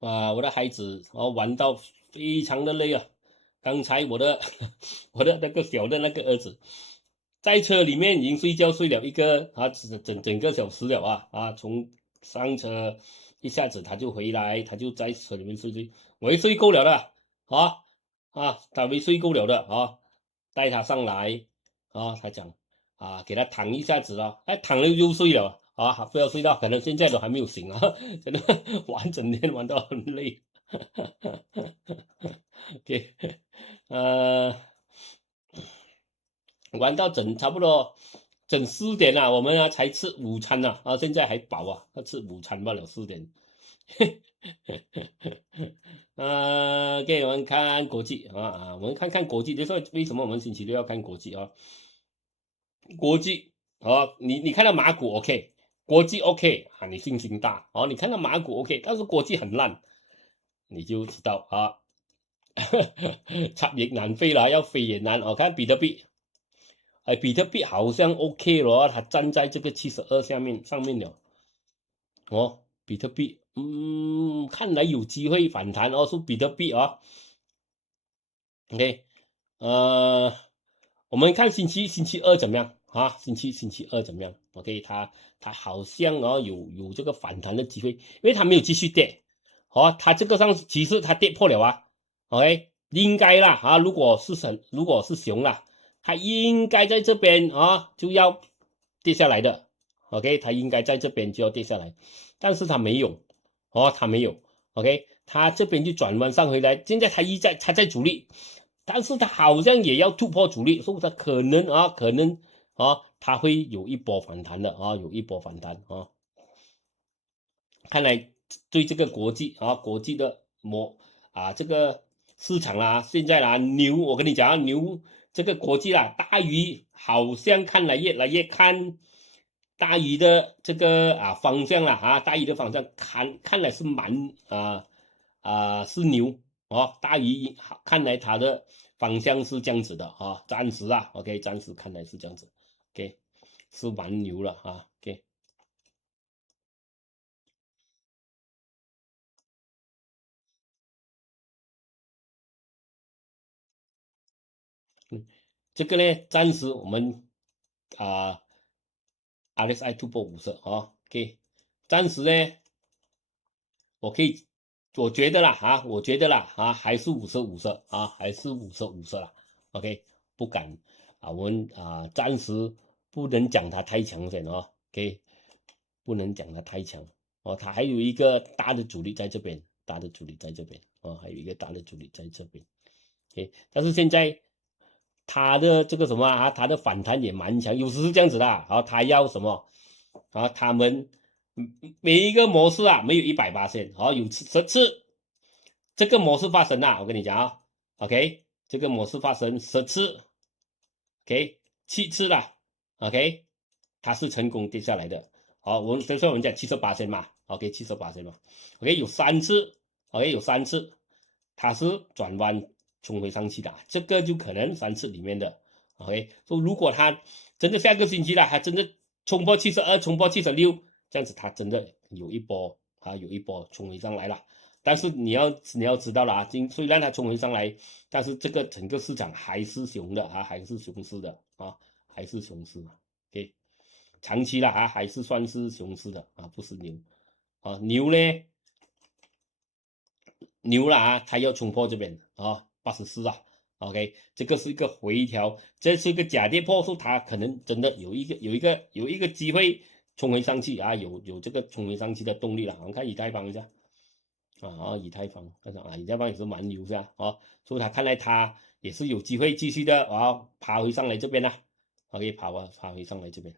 我的孩子玩到非常的累刚才我的那个小的那个儿子在车里面已经睡觉睡了一个整个小时了从上车一下子他就回来，他就在车里面睡，我也睡够了的他没睡够了的带他上来他讲给他躺一下子躺了又睡了不要睡到，可能现在都还没有醒真的玩整天玩到很累OK， 玩到差不多整4点我们才吃午餐现在还饱要吃午餐罢了4点OK， 我们看国际我们看看国际，就说为什么我们星期六要看国际国际你看到马股 OK， 国际 OK 你信心大你看到马股 OK， 但是国际很烂，你就知道插翼难飞了，要飞也难看比特币比特币好像 OK 了它站在这个72上面了比特币看来有机会反弹哦，是比特币啊。OK，我们看星期二怎么样啊？星期二怎么样？OK，它好像有这个反弹的机会，因为它没有继续跌，它这个上其实它跌破了啊。OK，应该啦啊，如果是熊啦，它应该在这边就要跌下来的。OK，它应该在这边就要跌下来，但是它没有它没有。OK，它这边就转弯上回来，现在它在主力。但是它好像也要突破阻力，所以它可能它会有一波反弹的有一波反弹看来对这个国际的这个市场啦，现在啦牛，我跟你讲牛这个国际啦，大鱼好像看来越来越看大鱼的这个方向啦大鱼的方向看来是蛮是牛大鱼看来它的方向是这样子的暂时OK， 暂时看来是这样子 ，OK， 是蛮牛了OK。这个呢，暂时我们RSI 突破50OK， 暂时呢，我觉得啦还是50还是50啦 OK， 不敢我们暂时不能讲它太强先OK， 不能讲它太强它还有一个大的阻力在这边，还有一个大的阻力在这边。OK， 但是现在它的这个什么它的反弹也蛮强，有时是这样子的它要什么他们每一个模式没有100%有10次这个模式发生我跟你讲OK， 这个模式发生10次 OK， 7次啦 OK， 它是成功跌下来的我们我们讲70%嘛 OK， 70%嘛 OK， 有3次 OK， 有3次它是转弯冲回上去的，这个就可能3次里面的 OK， 说如果它真的下个星期它真的冲破72，冲破76，这样子它真的有一波冲回上来了。但是你要知道了虽然它冲回上来，但是这个整个市场还是熊的还是熊市的还是熊市OK， 长期了还是算是熊市的不是牛牛呢，牛了它要冲破这边84OK， 这个是一个回调，这是一个假跌破，说它可能真的有一个机会冲回上去有这个冲回上去的动力了。我们看以太坊一下以太坊以太坊也是蛮牛的所以它看来它也是有机会继续的爬回上来这边OK， 爬回上来这边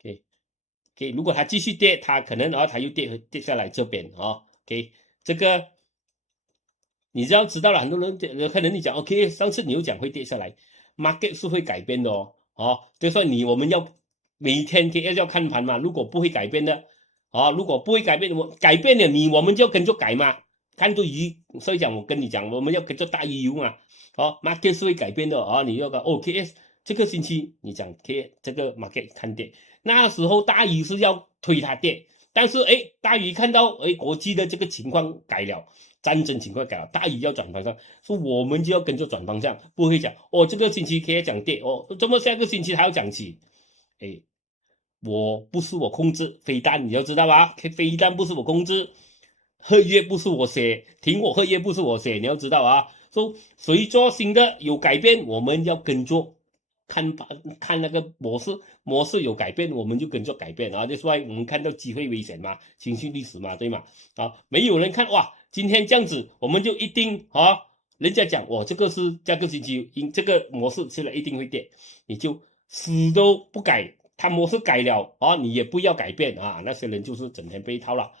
OK， 如果它继续跌，它可能它又跌下来这边OK， 这个你只要知道了，很多人可能你讲 OK， 上次你又讲会跌下来 ，market 是会改变的就说我们要每天要看盘嘛，如果不会改变的如果不会改变，改变了我们就跟着改嘛，看着鱼，所以讲我跟你讲，我们要跟着大鱼游嘛，market 是会改变的你要个 OK， 这个星期你讲 K 这个 market 看跌，那时候大鱼是要推它跌，但是大鱼看到国际的这个情况改了。战争情况改了，大鱼要转方向，说我们就要跟着转方向，不会讲这个星期可以讲跌怎么下个星期还要讲起？不是我控制，飞弹你要知道吧？飞弹不是我控制，合约不是我写，停火合约不是我写，你要知道说谁做新的有改变，我们要跟着看那个模式有改变，我们就跟着改变就是why我们看到机会危险嘛，情绪历史嘛，对吗？没有人看哇。今天这样子，我们就一定人家讲这个是下个星期这个模式吃了一定会跌，你就死都不改，他模式改了你也不要改变那些人就是整天被套了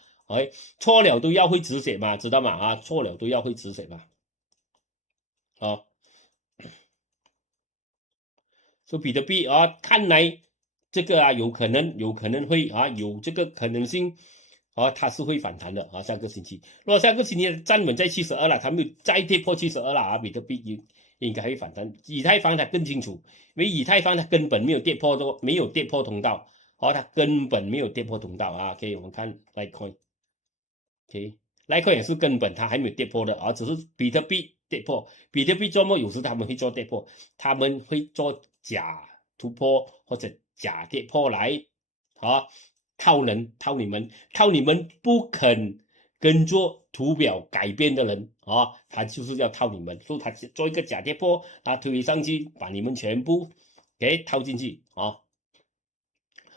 错了都要会止血嘛，知道吗错了都要会止血嘛说比特币看来这个有可能会有这个可能性它是会反弹的下个星期。如果下个星期站稳在72了，它没有再跌破72了比特币应该会反弹。以太坊它更清楚，因为以太坊它根本没有跌破通道它根本没有跌破通道啊。OK， 我们看 Litecoin，OK，Litecoin 也是根本它还没有跌破的啊，只是比特币跌破。比特币做梦有时他们会做跌破，他们会做假突破或者假跌破来套你们不肯跟着图表改变的人他就是要套你们，所以他做一个假跌破推上去，把你们全部给套进去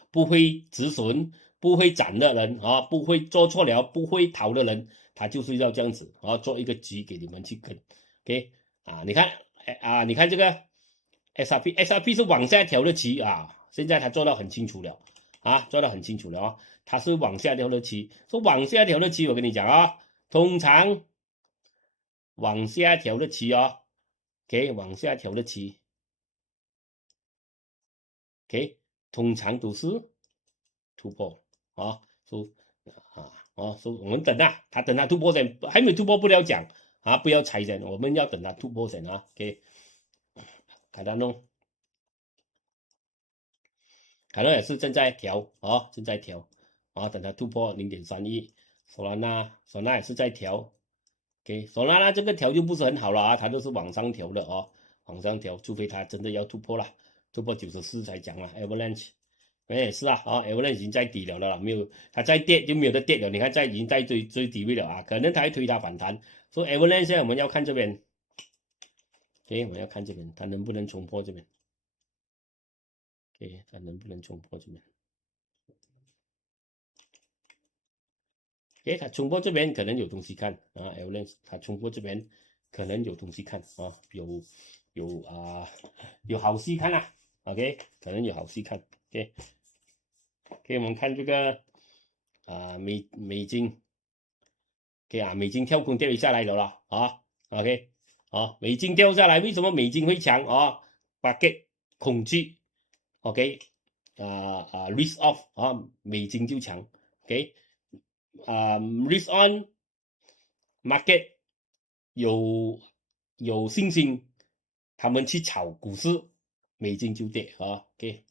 不会止损、不会涨的人不会做错了、不会逃的人，他就是要这样子做一个局给你们去跟。OK 你看这个 XRP 是往下调的棋现在他做到很清楚了做到很清楚了它是往下调的棋，说往下调的棋，我跟你讲通常往下调的棋OK， 往下调的棋 OK， 通常都是突破所以我们等他等他突破先，还没突破不了讲不要猜先，我们要等他突破先OK， 看他弄。可能也是正在调正在调等它突破 0.31，Solana 也是在调 ，OK，Solana 这个调就不是很好了它都是往上调的往上调，除非它真的要突破了，突破94才讲了 ，Avalanche 也是Avalanche 已经在底了没有，它再跌就没有得跌了，你看已经在最低位了可能它会推它反弹，所以 Avalanche 现在我们要看这边，OK， 我们要看这边它能不能冲破这边。OK， 它能不能冲破这边？OK， 它冲破这边可能有东西看Avalanche 它冲破这边可能有东西看有好戏看OK， 可能有好戏看。OK， 我们看这个美金，OK 美金跳空掉下来了啦OK， 美金掉下来，为什么美金会强？Market 恐惧 OK。risk off 美金就强 OK， risk on market 有信心，他们去炒股市，美金就跌OK，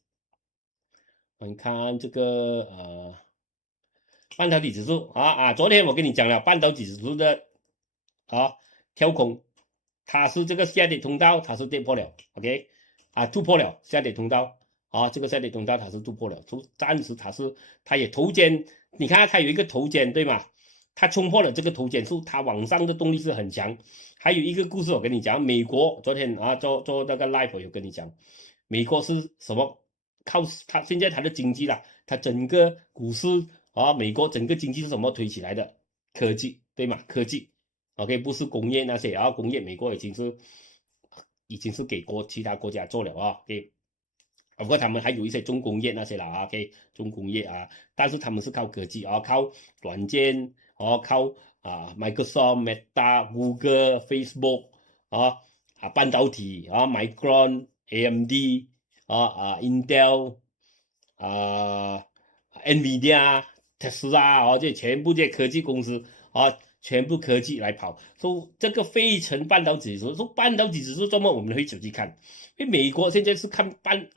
我们看这个半导体指数昨天我跟你讲了，半导体指数的跳空，它是这个下跌通道，它是跌破了 OK， 突破了下跌通道。这个下跌通道它是突破了，暂时它也头肩，你看它有一个头肩对吗？它冲破了这个头肩数，它往上的动力是很强。还有一个故事我跟你讲，美国昨天做那个 live 有跟你讲，美国是什么？靠它现在它的经济它整个股市美国整个经济是什么推起来的？科技对吗？科技 OK， 不是工业那些工业美国已经是给其他国家做了OK。不过他们还有一些重工业那些啦OK， 重工业但是他们是靠科技靠软件靠Microsoft、Meta、Google、Facebook 半导体Micron、AMD Intel Nvidia、Tesla 这全部这些科技公司全部科技来跑，所以这个费城半导体指数，说半导体指数，这么我们会仔细看，因为美国现在是靠半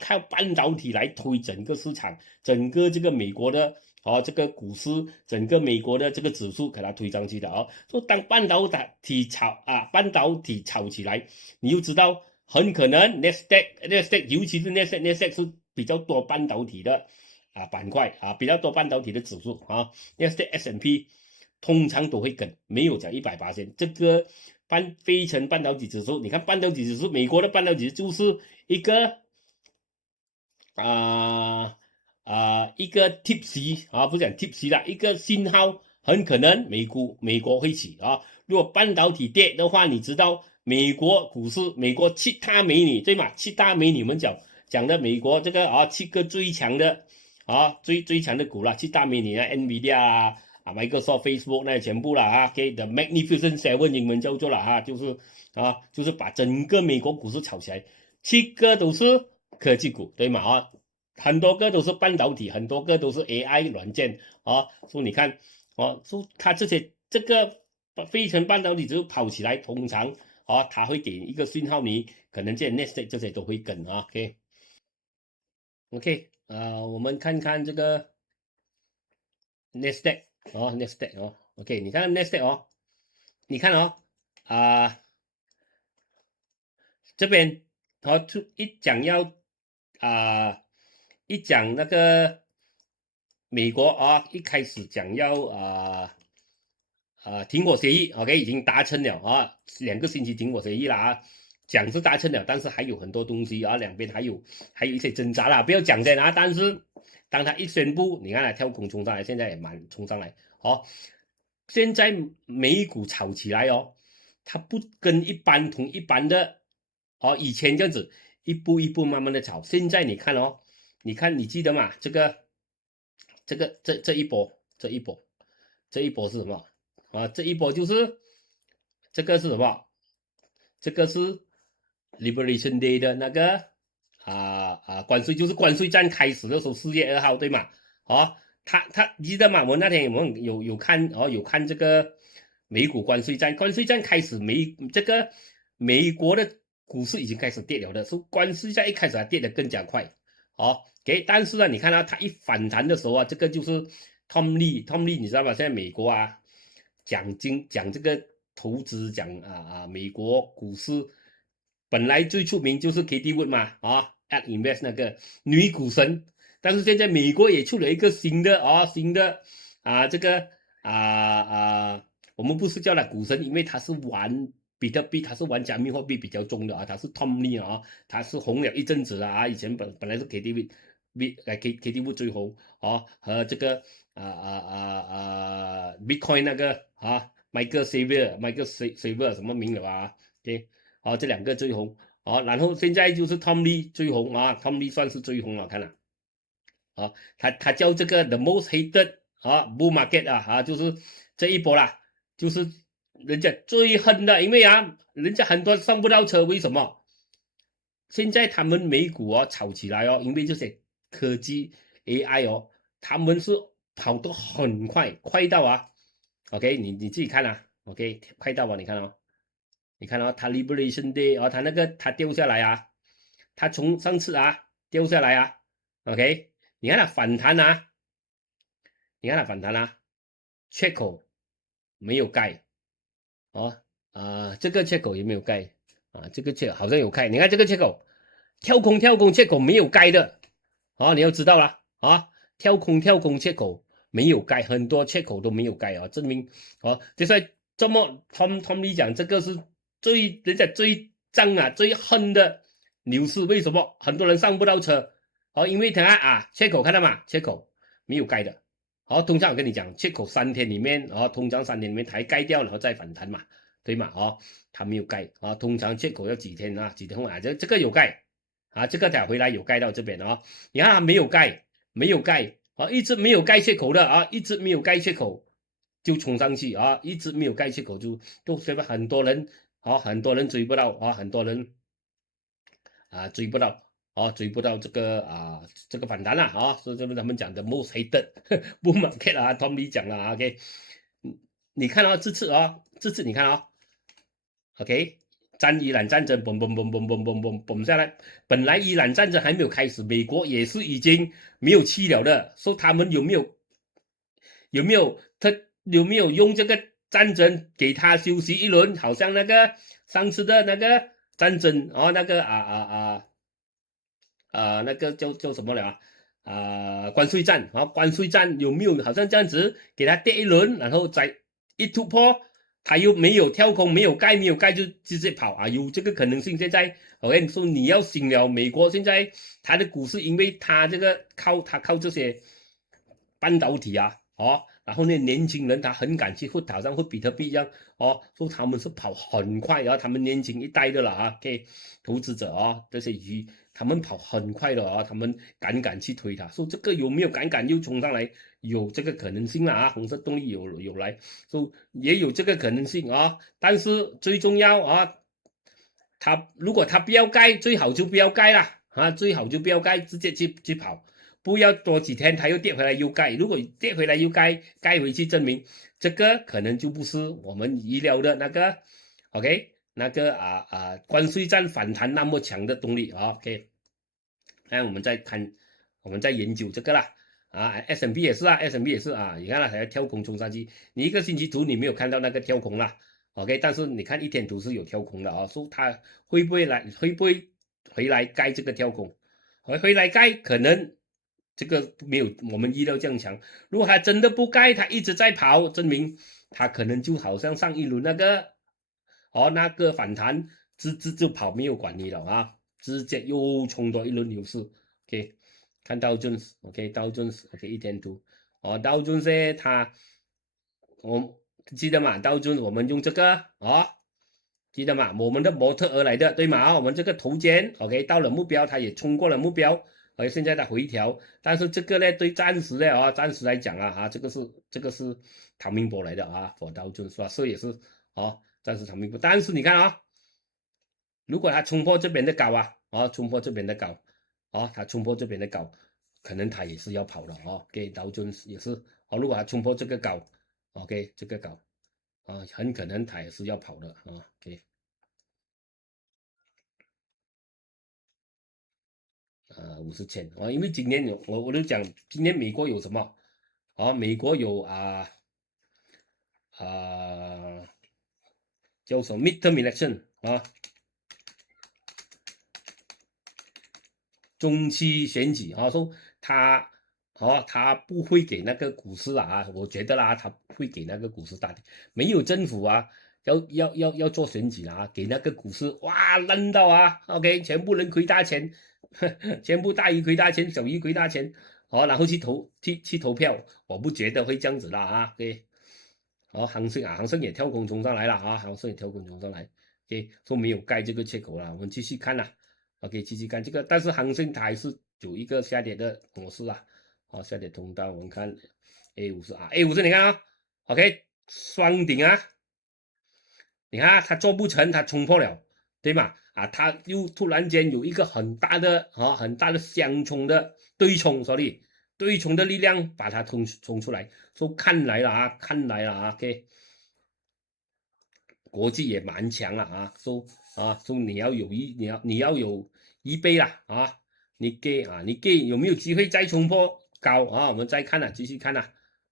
导体来推整个市场，整个这个美国的这个股市，整个美国的这个指数给它推上去的说当半导体炒起来，你就知道很可能 Nasdaq 尤其是 Nasdaq 是比较多半导体的板块比较多半导体的指数Nasdaq S&P。通常都会跟，没有讲100%。这个费城半导体指数，你看半导体指数，美国的半导体就是一个一个 tipsy 不是讲 tipsy 啦，一个信号，很可能美国会起如果半导体跌的话，你知道美国股市，美国七大美女对吗？七大美女我们讲的美国这个7个最强的最强的股啦，七大美女Nvidia Microsoft、Facebook 那全部啦The Magnificent Seven 英文叫做啦就是把整个美国股市炒起来，7个都是科技股对吗很多个都是半导体，很多个都是 AI 软件所以你看说它这个费城半导体指数跑起来，通常它会给一个信号，你可能这 Nasdaq 这些都会跟OK 我们看看这个 Nasdaq 哦，Nasdaq 哦，OK，你看 Nasdaq 哦，你看哦，这边一讲要一讲那个美国一开始讲要停火协议 ，OK， 已经达成了2个星期停火协议了讲是达成了，但是还有很多东西两边还有一些挣扎啦，不要讲先但是当他一宣布，你看跳空冲上来，现在也蛮冲上来现在美股炒起来它不跟同一般的以前这样子一步一步慢慢的炒，现在你看你记得吗？这一波是什么这一波就是这个是什么？这个是 Liberation Day 的那个关税，就是关税战开始的时候，4月2号对吗？他记得吗？我那天我们有看有看这个美股关税战开始，这个美国的股市已经开始跌了的，是关税战一开始跌得更加快但是呢，你看到它一反弹的时候这个就是 Tom Lee 你知道吗？现在美国讲这个投资讲美国股市本来最出名就是 Katie Wood 嘛at Invest 那个女股神，但是现在美国也出了一个新的这个我们不是叫他股神，因为他是玩比特币，他是玩加密货币比较重的他是 Tom Lee 他是红了一阵子以前本来是 Katie Wood 最红和这个Bitcoin 那个Michael Saver 什么名了OK 这2个最红然后现在就是 Tom Lee 最红Tom Lee 算是最红了，看了他叫这个 The Most Hated Bull Market 就是这一波啦，就是人家最恨的，因为人家很多上不到车，为什么？现在他们美股炒起来因为这些科技 AI 他们是跑得很快，快到OK 你自己看OK 快到你看你看它 Liberation Day 它那个它掉下来它从上次掉下来OK 你看它反弹缺口没有盖这个缺口也没有盖这个缺口好像有盖，你看这个缺口跳空缺口没有盖的你要知道啦跳空缺口没有盖，很多缺口都没有盖证明就是这么 Tom Lee 讲这个是人家最脏最恨的牛市，为什么很多人上不到车因为他缺口看到吗？缺口没有盖的通常我跟你讲，缺口3天里面通常3天里面才盖掉，然后再反弹嘛，对吗？它没有盖通常缺口要几天几天后这个有盖这个打回来有盖到这边你看它没有盖一直没有盖缺口的一直没有盖缺口就冲上去一直没有盖缺口就都随便很多人很多人追不到很多人追不到追不到这个反弹所以这是他们讲的 most hated bull market Tom Lee 讲了OK 你看这次你看OK 伊朗战争嘣下来，本来伊朗战争还没有开始，美国也是已经没有气了的，说他们有没有用这个战争给他休息一轮，好像那个上次的那个战争那个那个叫什么了关税战关税战有没有好像这样子给他跌一轮，然后再一突破，他又没有跳空，没有盖就直接跑有这个可能性。现在我跟你说你要醒了，美国现在他的股市，因为他这个靠这些半导体然后呢，年轻人他很敢去好像比特币一样说他们是跑很快他们年轻一代的啦给投资者这些他们跑很快的他们敢去推它，说这个有没有敢又冲上来？有这个可能性啦红色动力有来，说也有这个可能性但是最重要如果他不要盖，最好就不要盖啦最好就不要盖，直接去跑。不要多几天它又跌回来又盖，如果跌回来又盖回去，证明这个可能就不是我们预料的那个 OK 那个关税战反弹那么强的动力OK 那我们再看我们在研究这个啦。S&P 也是S&P 也是你看还要跳空冲上去，你一个星期图你没有看到那个跳空啦 ，OK， 但是你看一天图是有跳空的所以它会不会回来盖这个跳空？回来盖可能这个没有我们预料这样强，如果它真的不盖，它一直在跑，证明它可能就好像上一轮那个反弹就跑没有管你了直接又冲多一轮牛市 ，OK。看道琼斯 ，OK， 道琼斯 ，OK， 一天图，道琼斯我记得嘛？道琼斯我们用这个记得嘛？我们的模特儿来的，对吗？我们这个头肩 ，OK， 到了目标，它也冲过了目标，现在它回调，但是这个呢，对暂时的暂时来讲这个是唐明波来的for 道琼斯这也是暂时唐明波，但是你看如果它冲破这边的高冲破这边的高。它冲破这边的高，可能它也是要跑的给道琼斯也是如果它冲破这个高 ，OK， 这个高很可能它也是要跑的OK， 50千因为今年我就讲今年美国有什么美国有叫什么 midterm election 中期选举说他不会给那个股市我觉得他会给那个股市大跌，没有政府要做选举给那个股市烂到OK， 全部人亏大钱，全部大鱼亏大钱，小鱼亏大钱然后去投票，我不觉得会这样子啦OK， 恒生也跳空冲上来了恒生也跳空冲上来 OK， 说没有盖这个缺口了，我们继续看OK， 继续看这个，但是恒生它还是有一个下跌的模式下跌通道，我们看 A50 你看OK， 双顶你看它做不成，它冲破了，对吗？它又突然间有一个很大的相冲的对冲的力量把它冲出来，说看来了OK， 国际也蛮强了说你要有一倍啦你给有没有机会再冲破高我们再看继续看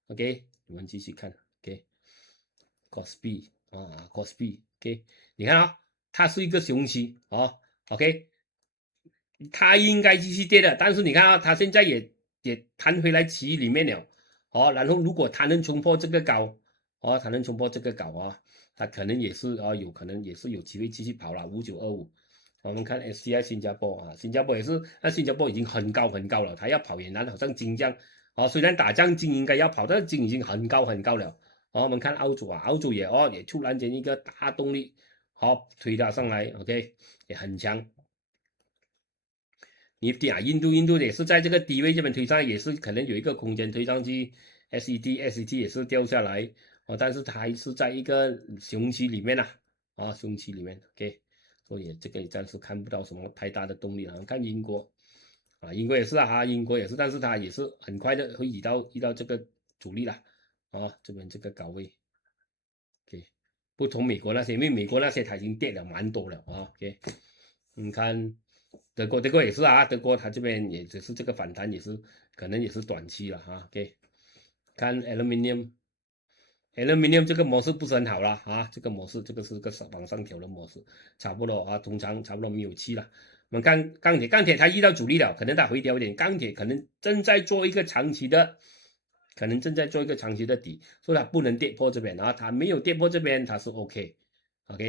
OK， 我们继续看 OK， Kospi OK， 你看它是一个熊期OK， 它应该继续跌的，但是你看它现在也弹回来区域里面了然后如果它能冲破这个高它能冲破这个高它可能也是有可能也是有机会继续跑了5925。我们看 SCI 新加坡新加坡也是，那新加坡已经很高了，它要跑也难，好像金这样虽然打仗金应该要跑，但是金已经很高了我们看澳洲澳洲也突然间一个大动力推它上来 OK， 也很强。Nifty印度也是在这个低位这边推上，也是可能有一个空间推上去 ，SET 也是掉下来但是它还是在一个熊期里面熊期里面 OK， 所以这个暂时看不到什么太大的动力了。看英国英国也是英国也是，但是它也是很快的会遇到这个阻力了这边这个高位 OK， 不同美国那些，因为美国那些它已经跌了蛮多了OK， 你看。德国也是德国它这边也只是这个反弹也是可能也是短期了OK， 看 aluminium 这个模式不是很好了这个模式这个是个往上调的模式，差不多通常差不多没有气了。我们看钢铁它遇到阻力了，可能它回调一点，钢铁可能正在做一个长期的底，所以它不能跌破这边它没有跌破这边它是 OK，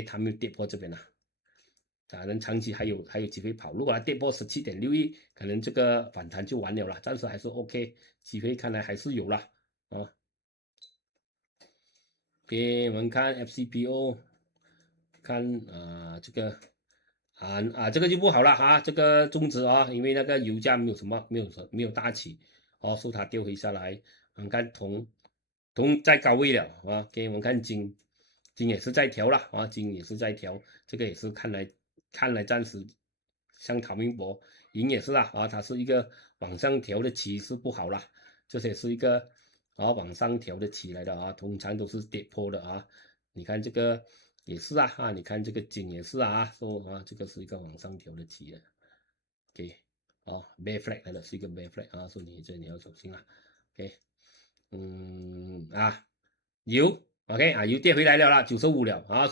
它没有跌破这边可能长期还有机会跑，如果它跌破17.61，可能这个反弹就完了啦，暂时还是 OK， 机会看来还是有啦OK， 我们看 FCPO， 看这个这个就不好了这个中指因为那个油价没有大起所以它掉回下来。我们看铜在高位了OK， 我们看金也是在调了金也是在调，这个也是看来暂时像唐明博银也是它是一个往上调的趋势不好啦，这些是一个往上调的起来的通常都是跌破的你看这个也是你看这个金也是说这个是一个往上调的起的 OK， bear flag 来的是一个 bear flag 啊，所以你要小心啦。OK， 油 OK 油跌回来了啦，95了啊，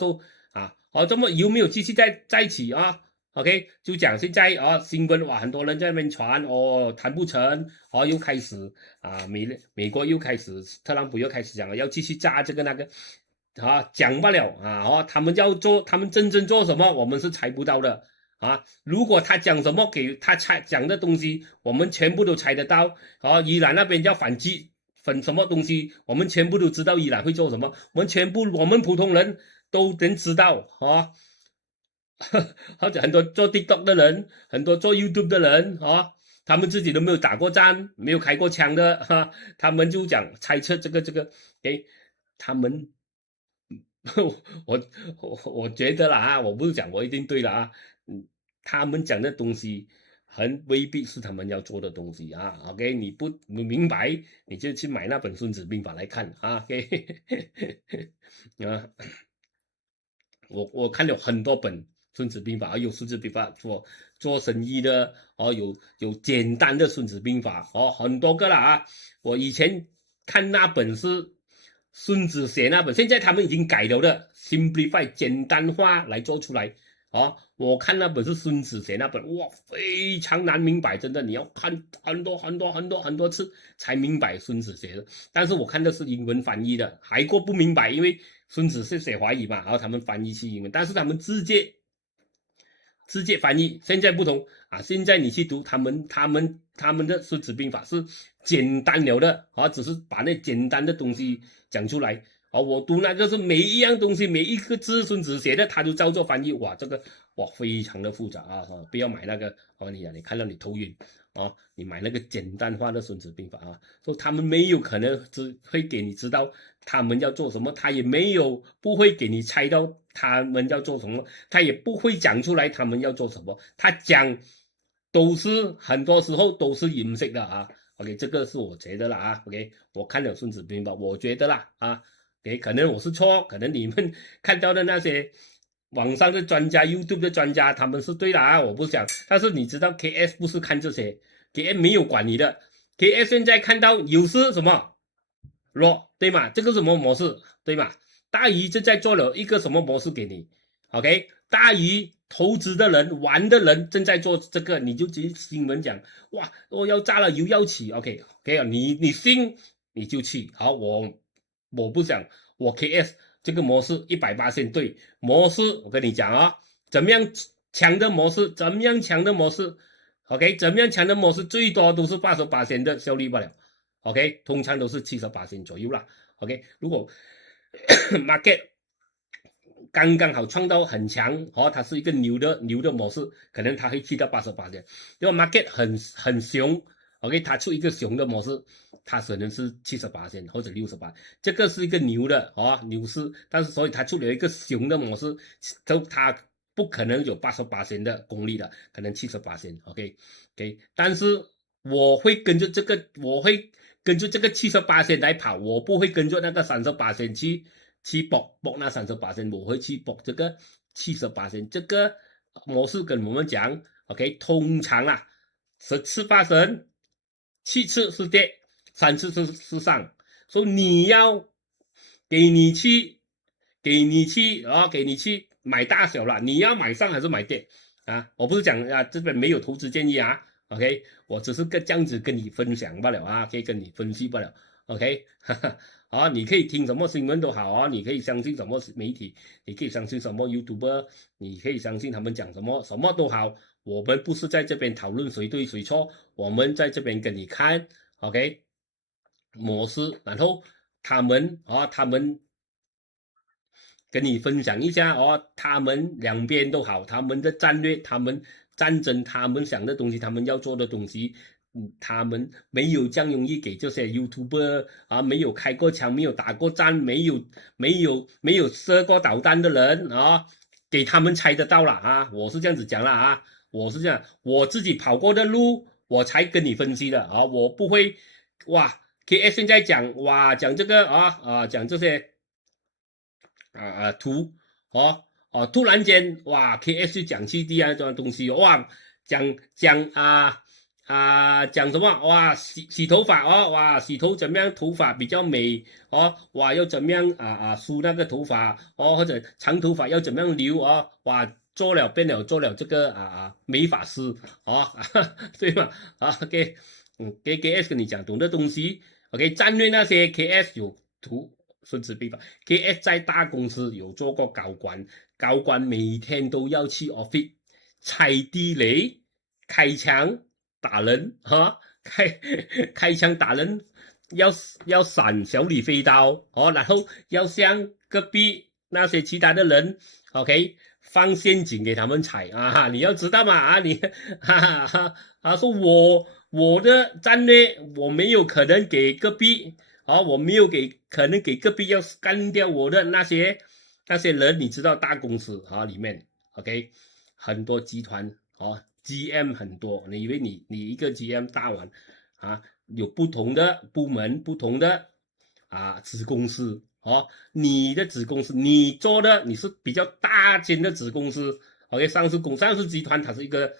这么油没有继续在一起啊。OK， 就讲现在新闻很多人在那边传谈不成又开始美国又开始特朗普又开始讲要继续炸这个那个讲不了他们他们真正做什么我们是猜不到的如果他讲什么给他讲的东西我们全部都猜得到伊朗那边要反击粉什么东西我们全部都知道伊朗会做什么我们普通人都能知道或者很多做 TikTok 的人很多做 YouTube 的人他们自己都没有打过战没有开过枪的他们就讲猜测这个他们我觉得啦我不是讲我一定对了他们讲的东西未必是他们要做的东西OK 你不明白你就去买那本孙子兵法来看OK 我看了很多本孙子兵法有孙子兵法做生意的有简单的孙子兵法很多个啦我以前看那本是孙子写那本现在他们已经改了的 simplify 简单化来做出来我看那本是孙子写那本哇非常难明白真的你要看很多次才明白孙子写的但是我看的是英文翻译的还过不明白因为孙子是写华语嘛然后他们翻译是英文但是他们直接翻译现在不同现在你去读他们的孙子兵法是简单了的只是把那简单的东西讲出来我读那个是每一样东西每一个字孙子写的他就照做翻译哇这个非常的复杂不要买那个你看到你头晕你买那个简单化的孙子兵法说他们没有可能会给你知道他们要做什么他也不会给你猜到他们要做什么他也不会讲出来他们要做什么他讲都是很多时候都是隐色的OK 这个是我觉得啦OK 我看了孙子兵法我觉得啦OK 可能我是错可能你们看到的那些网上的专家 YouTube 的专家他们是对的我不想但是你知道 KS 不是看这些 KS 没有管你的 KS 现在看到有是什么 RAW 对吗这个什么模式对吗大鱼正在做了一个什么模式给你 OK 大鱼投资的人玩的人正在做这个你就直接新闻讲哇我要炸了油要起 OK 你信你就去好我不想我 KS 这个模式180%对模式我跟你讲怎么样强的模式怎么样强的模式 OK 怎么样强的模式最多都是80%的效率罢了 OK 通常都是70%左右啦 OK 如果market 刚刚好创到很强它是一个牛的模式可能它会去到80%如果 market 很熊 OK 它出一个熊的模式它可能是70%或者60%这个是一个牛的牛市但是所以它出了一个熊的模式它不可能有80%的功力的可能70% OK 但是我会跟着这个70% 来跑我不会跟着那个30% 去搏那30%我会去搏这个70%这个模式跟我们讲 OK 通常10次发生7次是跌3次是上所以你要给你去买大小啦你要买上还是买跌我不是讲这边没有投资建议OK 我只是这样子跟你分享罢了可以跟你分析罢了 OK 你可以听什么新闻都好你可以相信什么媒体你可以相信什么 YouTuber 你可以相信他们讲什么都好我们不是在这边讨论谁对谁错我们在这边跟你看 OK 模式然后他们跟你分享一下他们两边都好他们的战略他们战争他们想的东西他们要做的东西他们没有这样容易给这些 YouTuber 没有开过枪没有打过战没有射过导弹的人给他们猜得到了我是这样子讲了我是这样我自己跑过的路我才跟你分析的我不会哇 KS 现在讲讲这个讲这些图突然间KS 讲 CD 这种东西讲讲什么哇洗头发哦，哇洗头怎么样头发比较美哦，哇要怎么样梳那个头发哦，或者长头发要怎么样留哦，哇做了这个美发师哦，对吗？OK，KS 跟你讲懂的东西，OK 战略那些 KS 有图。孙子兵法 ，KS 在大公司有做过高官，高官每天都要去 office 踩地雷、开枪打人哈，开枪打人，要闪小李飞刀哦，然后要向隔壁那些其他的人，OK 放陷阱给他们踩你要知道嘛你说我的战略我没有可能给隔壁我没有可能给隔壁要干掉我的那些人，你知道大公司里面 OK 很多集团GM 很多，你以为你一个 GM 大完有不同的部门，不同的子公司你的子公司你做的你是比较大间的子公司 ，OK 上市集团它是一个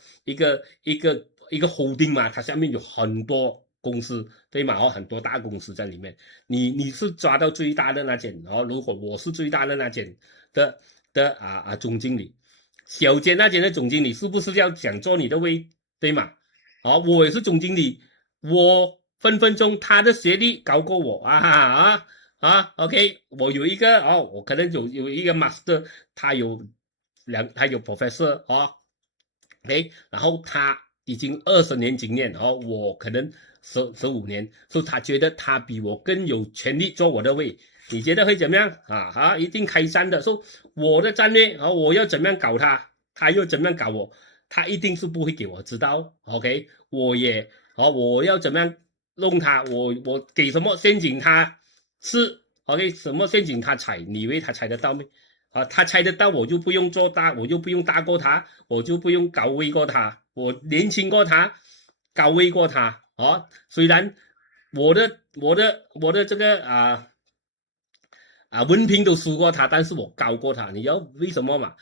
holding 嘛，它下面有很多公司对吗？很多大公司在里面，你是抓到最大的那间如果我是最大的那间的总经理。小间那间的总经理是不是要想做你的位，对吗？我也是总经理，我分分钟他的学历高过我OK，我有一个我可能有一个 master， 他有professor OK， 然后他已经20年经验我可能15年，所以他觉得他比我更有权利做我的位，你觉得会怎么样一定开山的，说我的战略我要怎么样搞他，他又怎么样搞我，他一定是不会给我知道 OK， 我要怎么样弄他，我给什么陷阱他吃 OK， 什么陷阱他踩，你以为他踩得到没？他猜得到，我就不用做大，我就不用大过他，我就不用高位过他，我年轻过他，高位过他虽然我的这个文凭都输过他，但是我高过他，你要为什么嘛？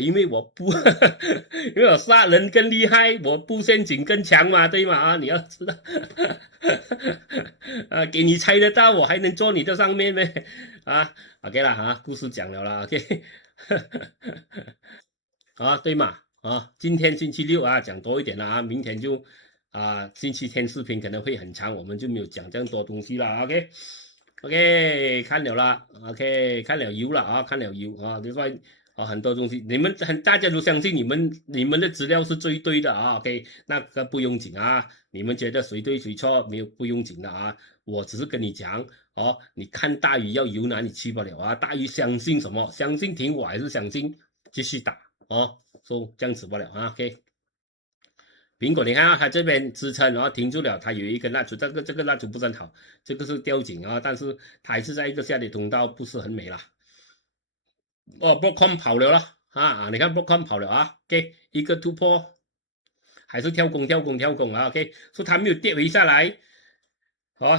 因为我不，因为我杀人更厉害，我布陷阱更强嘛，对吗？你要知道，给你猜得到，我还能坐你的上面咩？OK 了故事讲了啦，OK，对嘛今天星期六讲多一点了明天就星期天视频可能会很长，我们就没有讲这样多东西了，OK， 看了啦 ，OK， 看了油了看了油另外很多东西，大家都相信你们的资料是最对的OK， 那个不用紧你们觉得谁对谁错没有不用紧的我只是跟你讲你看大鱼要游哪里去不了大鱼相信什么？相信停我还是相信继续打说这样子不了OK。苹果，你看它这边支撑，然后停住了，它有一根蜡烛，这个蜡烛不是很好，这个是吊颈但是它还是在一个下跌通道，不是很美啦。Broadcom 跑了啦你看 Broadcom 跑了OK， 一个突破，还是跳空OK， 所以它没有跌回下来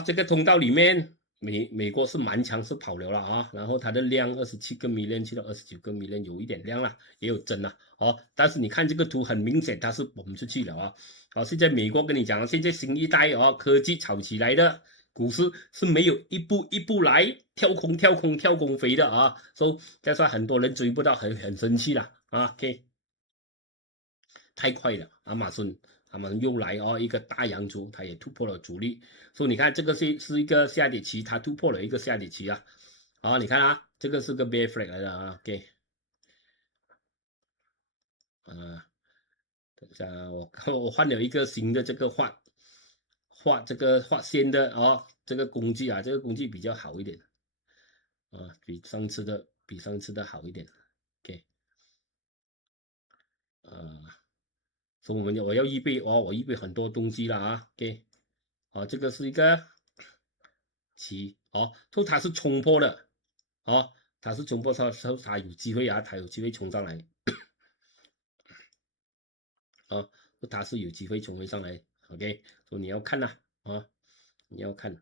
这个通道里面美国是蛮强势跑了了然后它的量27个 million 去到29个 million， 有一点量了，也有增了但是你看这个图很明显它是崩出去了现在美国跟你讲，现在新一代科技炒起来的股市是没有一步一步来跳空飞的所以再说很多人追不到，很生气了OK， 太快了，亚马逊又来一个大阳烛，它也突破了阻力，所以你看这个是一个下跌期，它突破了一个下跌期你看这个是个 bear flag 来的OK， 等一下我换了一个新的这个画线的这个工具这个工具比较好一点比上次的好一点 OK， 所以我要预备我预备很多东西了OK， 这个是一个期所以它是冲破的它是冲破它有机会它有机会冲上来它是有机会冲回上来 OK， 所以你要看你要看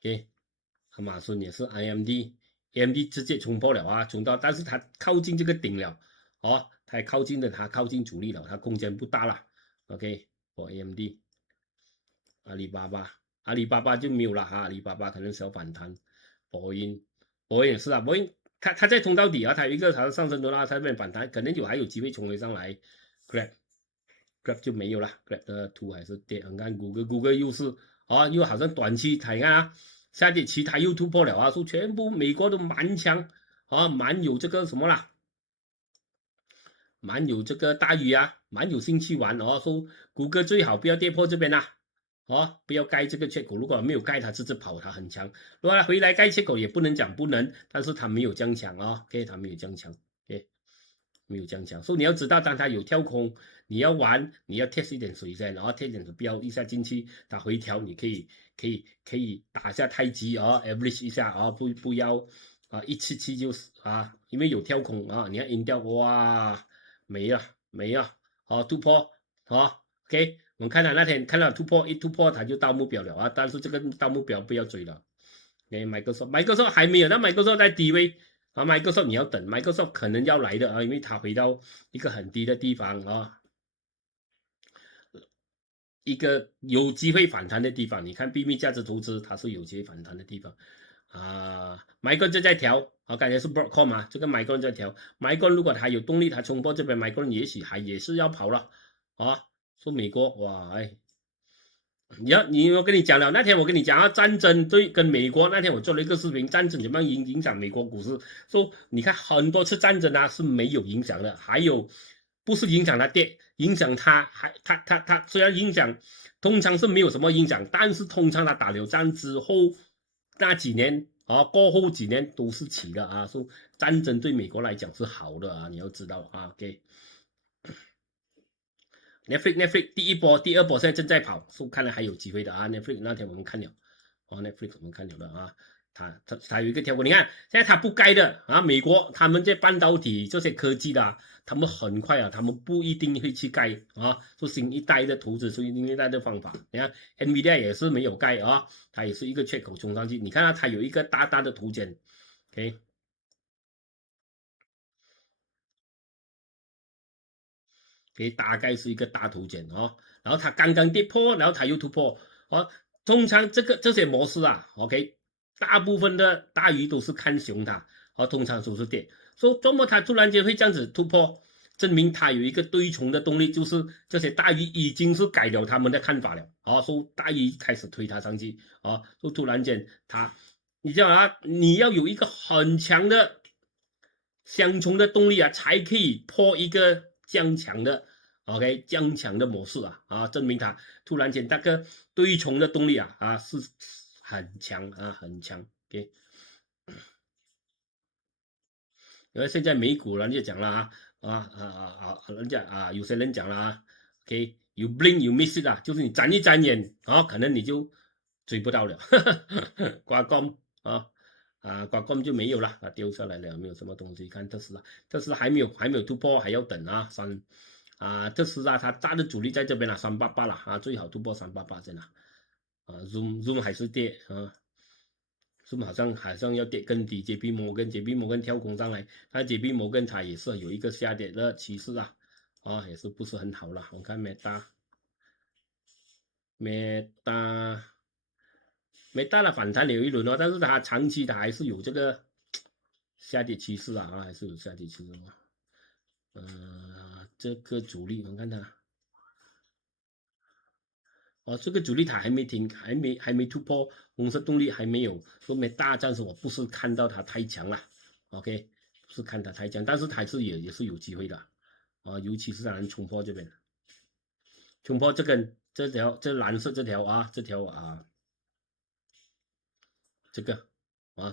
OK， 亚马逊也是 AMD 直接冲破了冲到，但是它靠近这个顶了哦，它也靠近的，它靠近主力了，它空间不大了。OK， for AMD， 阿里巴巴，阿里巴巴就没有了哈，阿里巴巴可能小反弹。博音，博音也是啊，博音它在通到底啊，它有一个它上升的啦，它这边反弹，可能还有机会冲回上来。Grab 就没有了 ，Grab 的图还是跌。你看谷歌又是啊，又好像短期它你看啊，下跌期它又突破了啊，说全部美国都蛮强啊，蛮有这个什么啦。蛮有这个大鱼啊，蛮有兴趣玩哦。说谷歌最好不要跌破这边啦，哦，不要盖这个缺口。如果没有盖，它直跑，它很强。如果它回来盖缺口，也不能讲不能，但是它没有降强啊。OK， 它没有降强，OK， 没有降强。所以你要知道，当它有跳空，你要玩，你要 test 一点水先，然后 test 一点标一下进去，它回调，你可以打下太极啊 ，average 一下啊，不要啊177就是啊，因为有跳空啊，你要赢掉哇。没了，好突破，好 ，OK， 我们看到那天看到突破，一突破它就到目标了啊，但是这个到目标不要追了。Microsoft 还没有，那 Microsoft 在低位啊，Microsoft 你要等 ，Microsoft 可能要来的啊，因为它回到一个很低的地方啊，一个有机会反弹的地方。你看秘密价值投资它是有机会反弹的地方啊，Micron 就在调。好，感觉是 Broadcom 嘛，这个 Micron 在调 ，Micron 如果它有动力，它冲破这边 Micron 也许也是要跑了啊。说美国哇，哎，我跟你讲了，那天我跟你讲啊，战争对跟美国那天我做了一个视频，战争怎么样影响美国股市？说你看很多次战争啊是没有影响的，还有不是影响它跌，影响它它虽然影响，通常是没有什么影响，但是通常它打了仗之后那几年。啊，过后几年都是起的啊，说战争对美国来讲是好的啊，你要知道啊 ，OK。Netflix 第一波、第二波现在正在跑，说看来还有机会的啊。Netflix 那天我们看了，哦，Netflix 我们看了的啊，它有一个条款，你看现在它不该的啊，美国他们这半导体这些科技的、啊，他们很快啊，他们不一定会去盖啊，说新一代的投资，新一代的方法，你看 NVIDIA 也是没有盖啊，它也是一个缺口冲上去，你看它有一个大大的图卷 ，OK。大概是一个大头剪哦，然后它刚刚跌破，然后它又突破哦。通常这些模式啊，OK， 大部分的大鱼都是看熊它，哦，通常都是跌。说周末它突然间会这样子突破，证明它有一个对冲的动力，就是这些大鱼已经是改了他们的看法了，啊，说大鱼开始推它上去，啊，说突然间你知道啊，你要有一个很强的相冲的动力啊，才可以破一个降强的 OK 降强的模式啊，证明它突然间那个对冲的动力是很强啊，很强 OK。因为现在美股人家讲了人家有些人讲了OK，you blink you miss it 就是你眨一眨眼可能你就追不到了，挂钩挂钩就没有了丢下来了，没有什么东西。看特斯拉还没有突破，还要等特斯拉它大的主力在这边了，388了最好突破388真的Zoom 还是跌Zoom 好像要跌更低，JP Morgan 跳空上来，但 JP Morgan 它也是有一个下跌的趋势也是不是很好了。我看 Meta 的反弹有一轮但是它长期它还是有这个下跌趋势还是有下跌趋势这个主力我看它这个主力它还没停，还没突破，红色动力还没有，说明大暂时我不是看到它太强了 ，OK， 不是看它太强，但是它也是有机会的尤其是能冲破这边，冲破这蓝色这条这个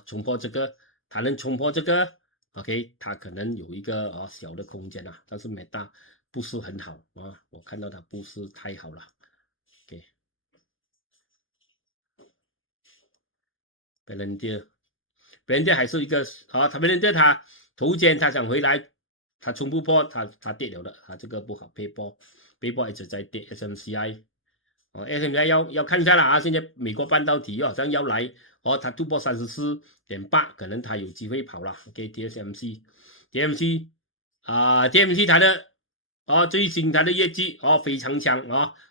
冲破这个，它能冲破这个 ，OK， 它可能有一个小的空间但是没大，不是很好我看到它不是太好了 ，OK。b e l a n d i r 还是一个他 b e l a n d i r 他头肩他想回来，他冲不破，他跌了的，这个不好，背波一直在跌 ，SMCI要看一下了现在美国半导体好像要来他突破34.8，可能他有机会跑了 ，OK， TSMC TMC 它的最新它的业绩非常强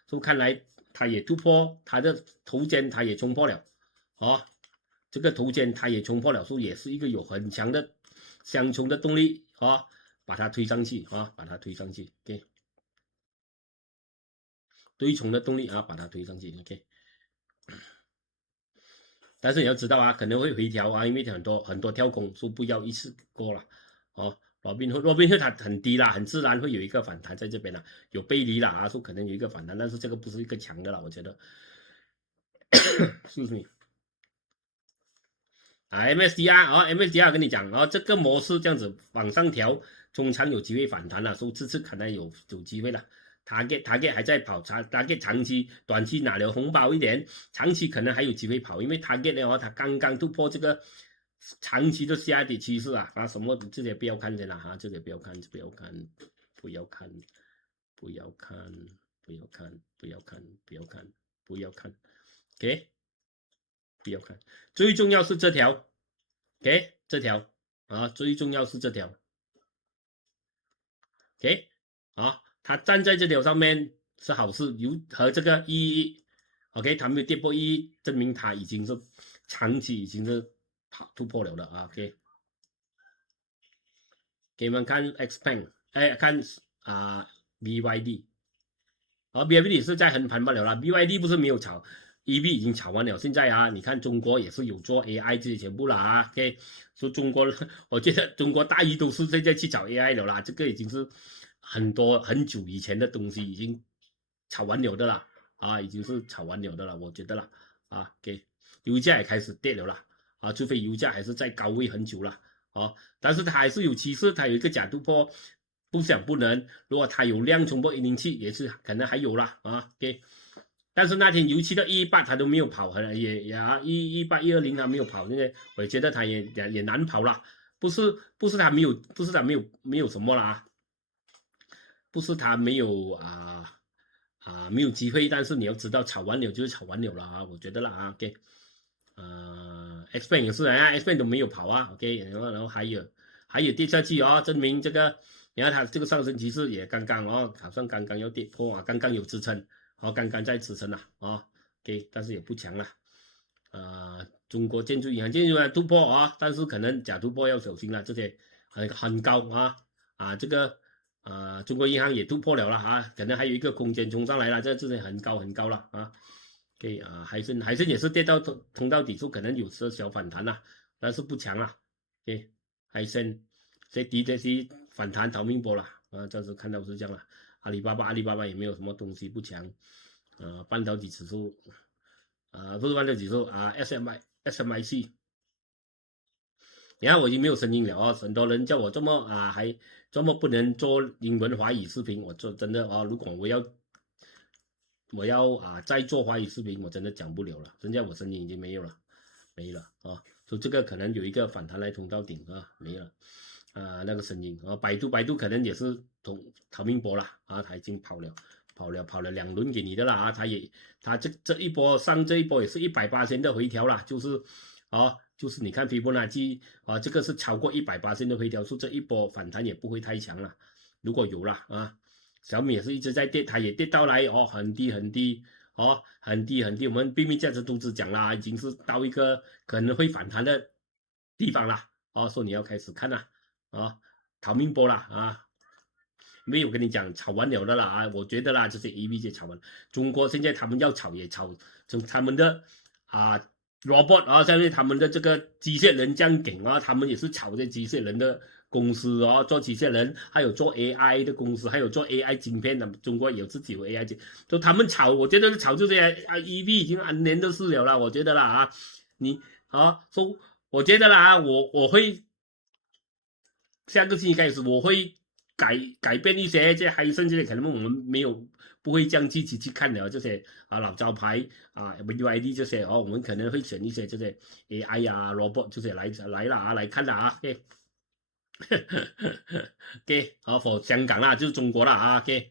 所以看来它也突破它的头肩，它也冲破了这个头肩它也冲破了，所以也是一个有很强的相冲的动力把它推上去把它推上去 ，OK， 对冲的动力把它推上去 ，OK。但是你要知道可能会回调因为很多跳空，所以不要一次过了罗宾特它很低啦，很自然会有一个反弹在这边有背离啦说可能有一个反弹，但是这个不是一个强的啦，我觉得。excuse me。MSDR 跟你讲这个模式这样子往上调，中长有机会反弹了，所以这次可能有机会了。target 还在跑，target 长期短期拿了红包一点，长期可能还有机会跑，因为 target 呢它刚刚突破这个长期的下跌趋势什么这些不要看的啦这些不要看，OK， 不要看，最重要是这条 ，OK， 这条最重要是这条 ，OK， 它站在这条上面是好事，和这个OK， 它没有跌破证明它已经是长期已经是突破了的OK， 给你们看 expand， 看BYD，BYD 是在横盘罢了啦 ，BYD 不是没有炒。EV 已经炒完了，现在你看中国也是有做 AI 这些全部啦，OK， 说中国，我觉得中国大鱼都是现在去炒 AI 了啦，这个已经是很久以前的东西，已经炒完了的啦，已经是炒完了的啦，我觉得啦，OK， 油价也开始跌了啦，除非油价还是在高位很久了，但是它还是有趋势，它有一个假突破，不想不能，如果它有量冲破107，也是可能还有啦，OK。但是那天油气的118它都没有跑，也118、120它没有跑，我觉得它也难跑啦。不是它没有什么啦，不是它没有没有机会，但是你要知道炒完了就是炒完了啦我觉得啦OK， Xpeng 也是Xpeng 都没有跑OK， 然后还有跌下去证明这个，你看它这个上升趋势也刚刚好像刚刚要跌破刚刚有支撑。刚刚在支撑了OK， 但是也不强了中国建筑银行突破但是可能假突破要小心了，这些很高这个中国银行也突破了了可能还有一个空间冲上来了，这些很高了OK， 海参也是跌到通道底处，可能有小反弹了，但是不强了OK， 海参这低的是反弹逃命波了暂时看到是这样了。阿里巴巴也没有什么东西不强半导体指数不是半导体指数SMIC， 你看我已经没有声音了很多人叫我这么还这么不能做英文华语视频，我做真的如果我要再做华语视频，我真的讲不了了，现在我声音已经没了所以这个可能有一个反弹来通到顶没了那个声音百度可能也是逃命波了它已经跑了2轮给你的啦它这一波上这一波也是180%的回调啦，就是你看斐波那契这个是超过180%的回调，所以这一波反弹也不会太强了，如果有啦小米也是一直在跌，它也跌到来很低很低很低，我们秘密价值投资讲啦，已经是到一个可能会反弹的地方啦所以你要开始看啦逃命波啦没有跟你讲炒完了的啦我觉得啦这些 EV 就炒完，中国现在他们要炒也炒，从他们的robot 现在他们的这个机械人这样顶他们也是炒这机械人的公司做机械人，还有做 AI 的公司，还有做 AI 晶片的，中国有自己有 AI 晶片，就他们炒，我觉得炒这些EV 已经安年的事了啦，我觉得啦你说我觉得啦我会下个星期开始我会改变一些这海参这些可能我们不会这样积极去看了，这些老招牌BYD 这些我们可能会选一些这些 AI robot 这些来了来看啦OK OK for 香港啦就是中国啦OK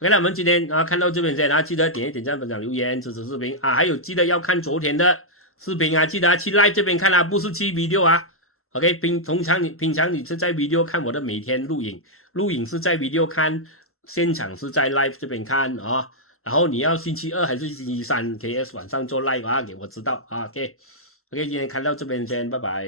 那我们今天看到这边先记得点一点赞分享留言支持视频还有记得要看昨天的视频记得去 like 这边看不是去video OK，平常你是在 video 看我的每天录影，录影是在 video 看，现场是在 live 这边看啊。然后你要星期二还是星期三 KS 晚上做 live 啊，给我知道啊。OK，今天看到这边先，拜拜。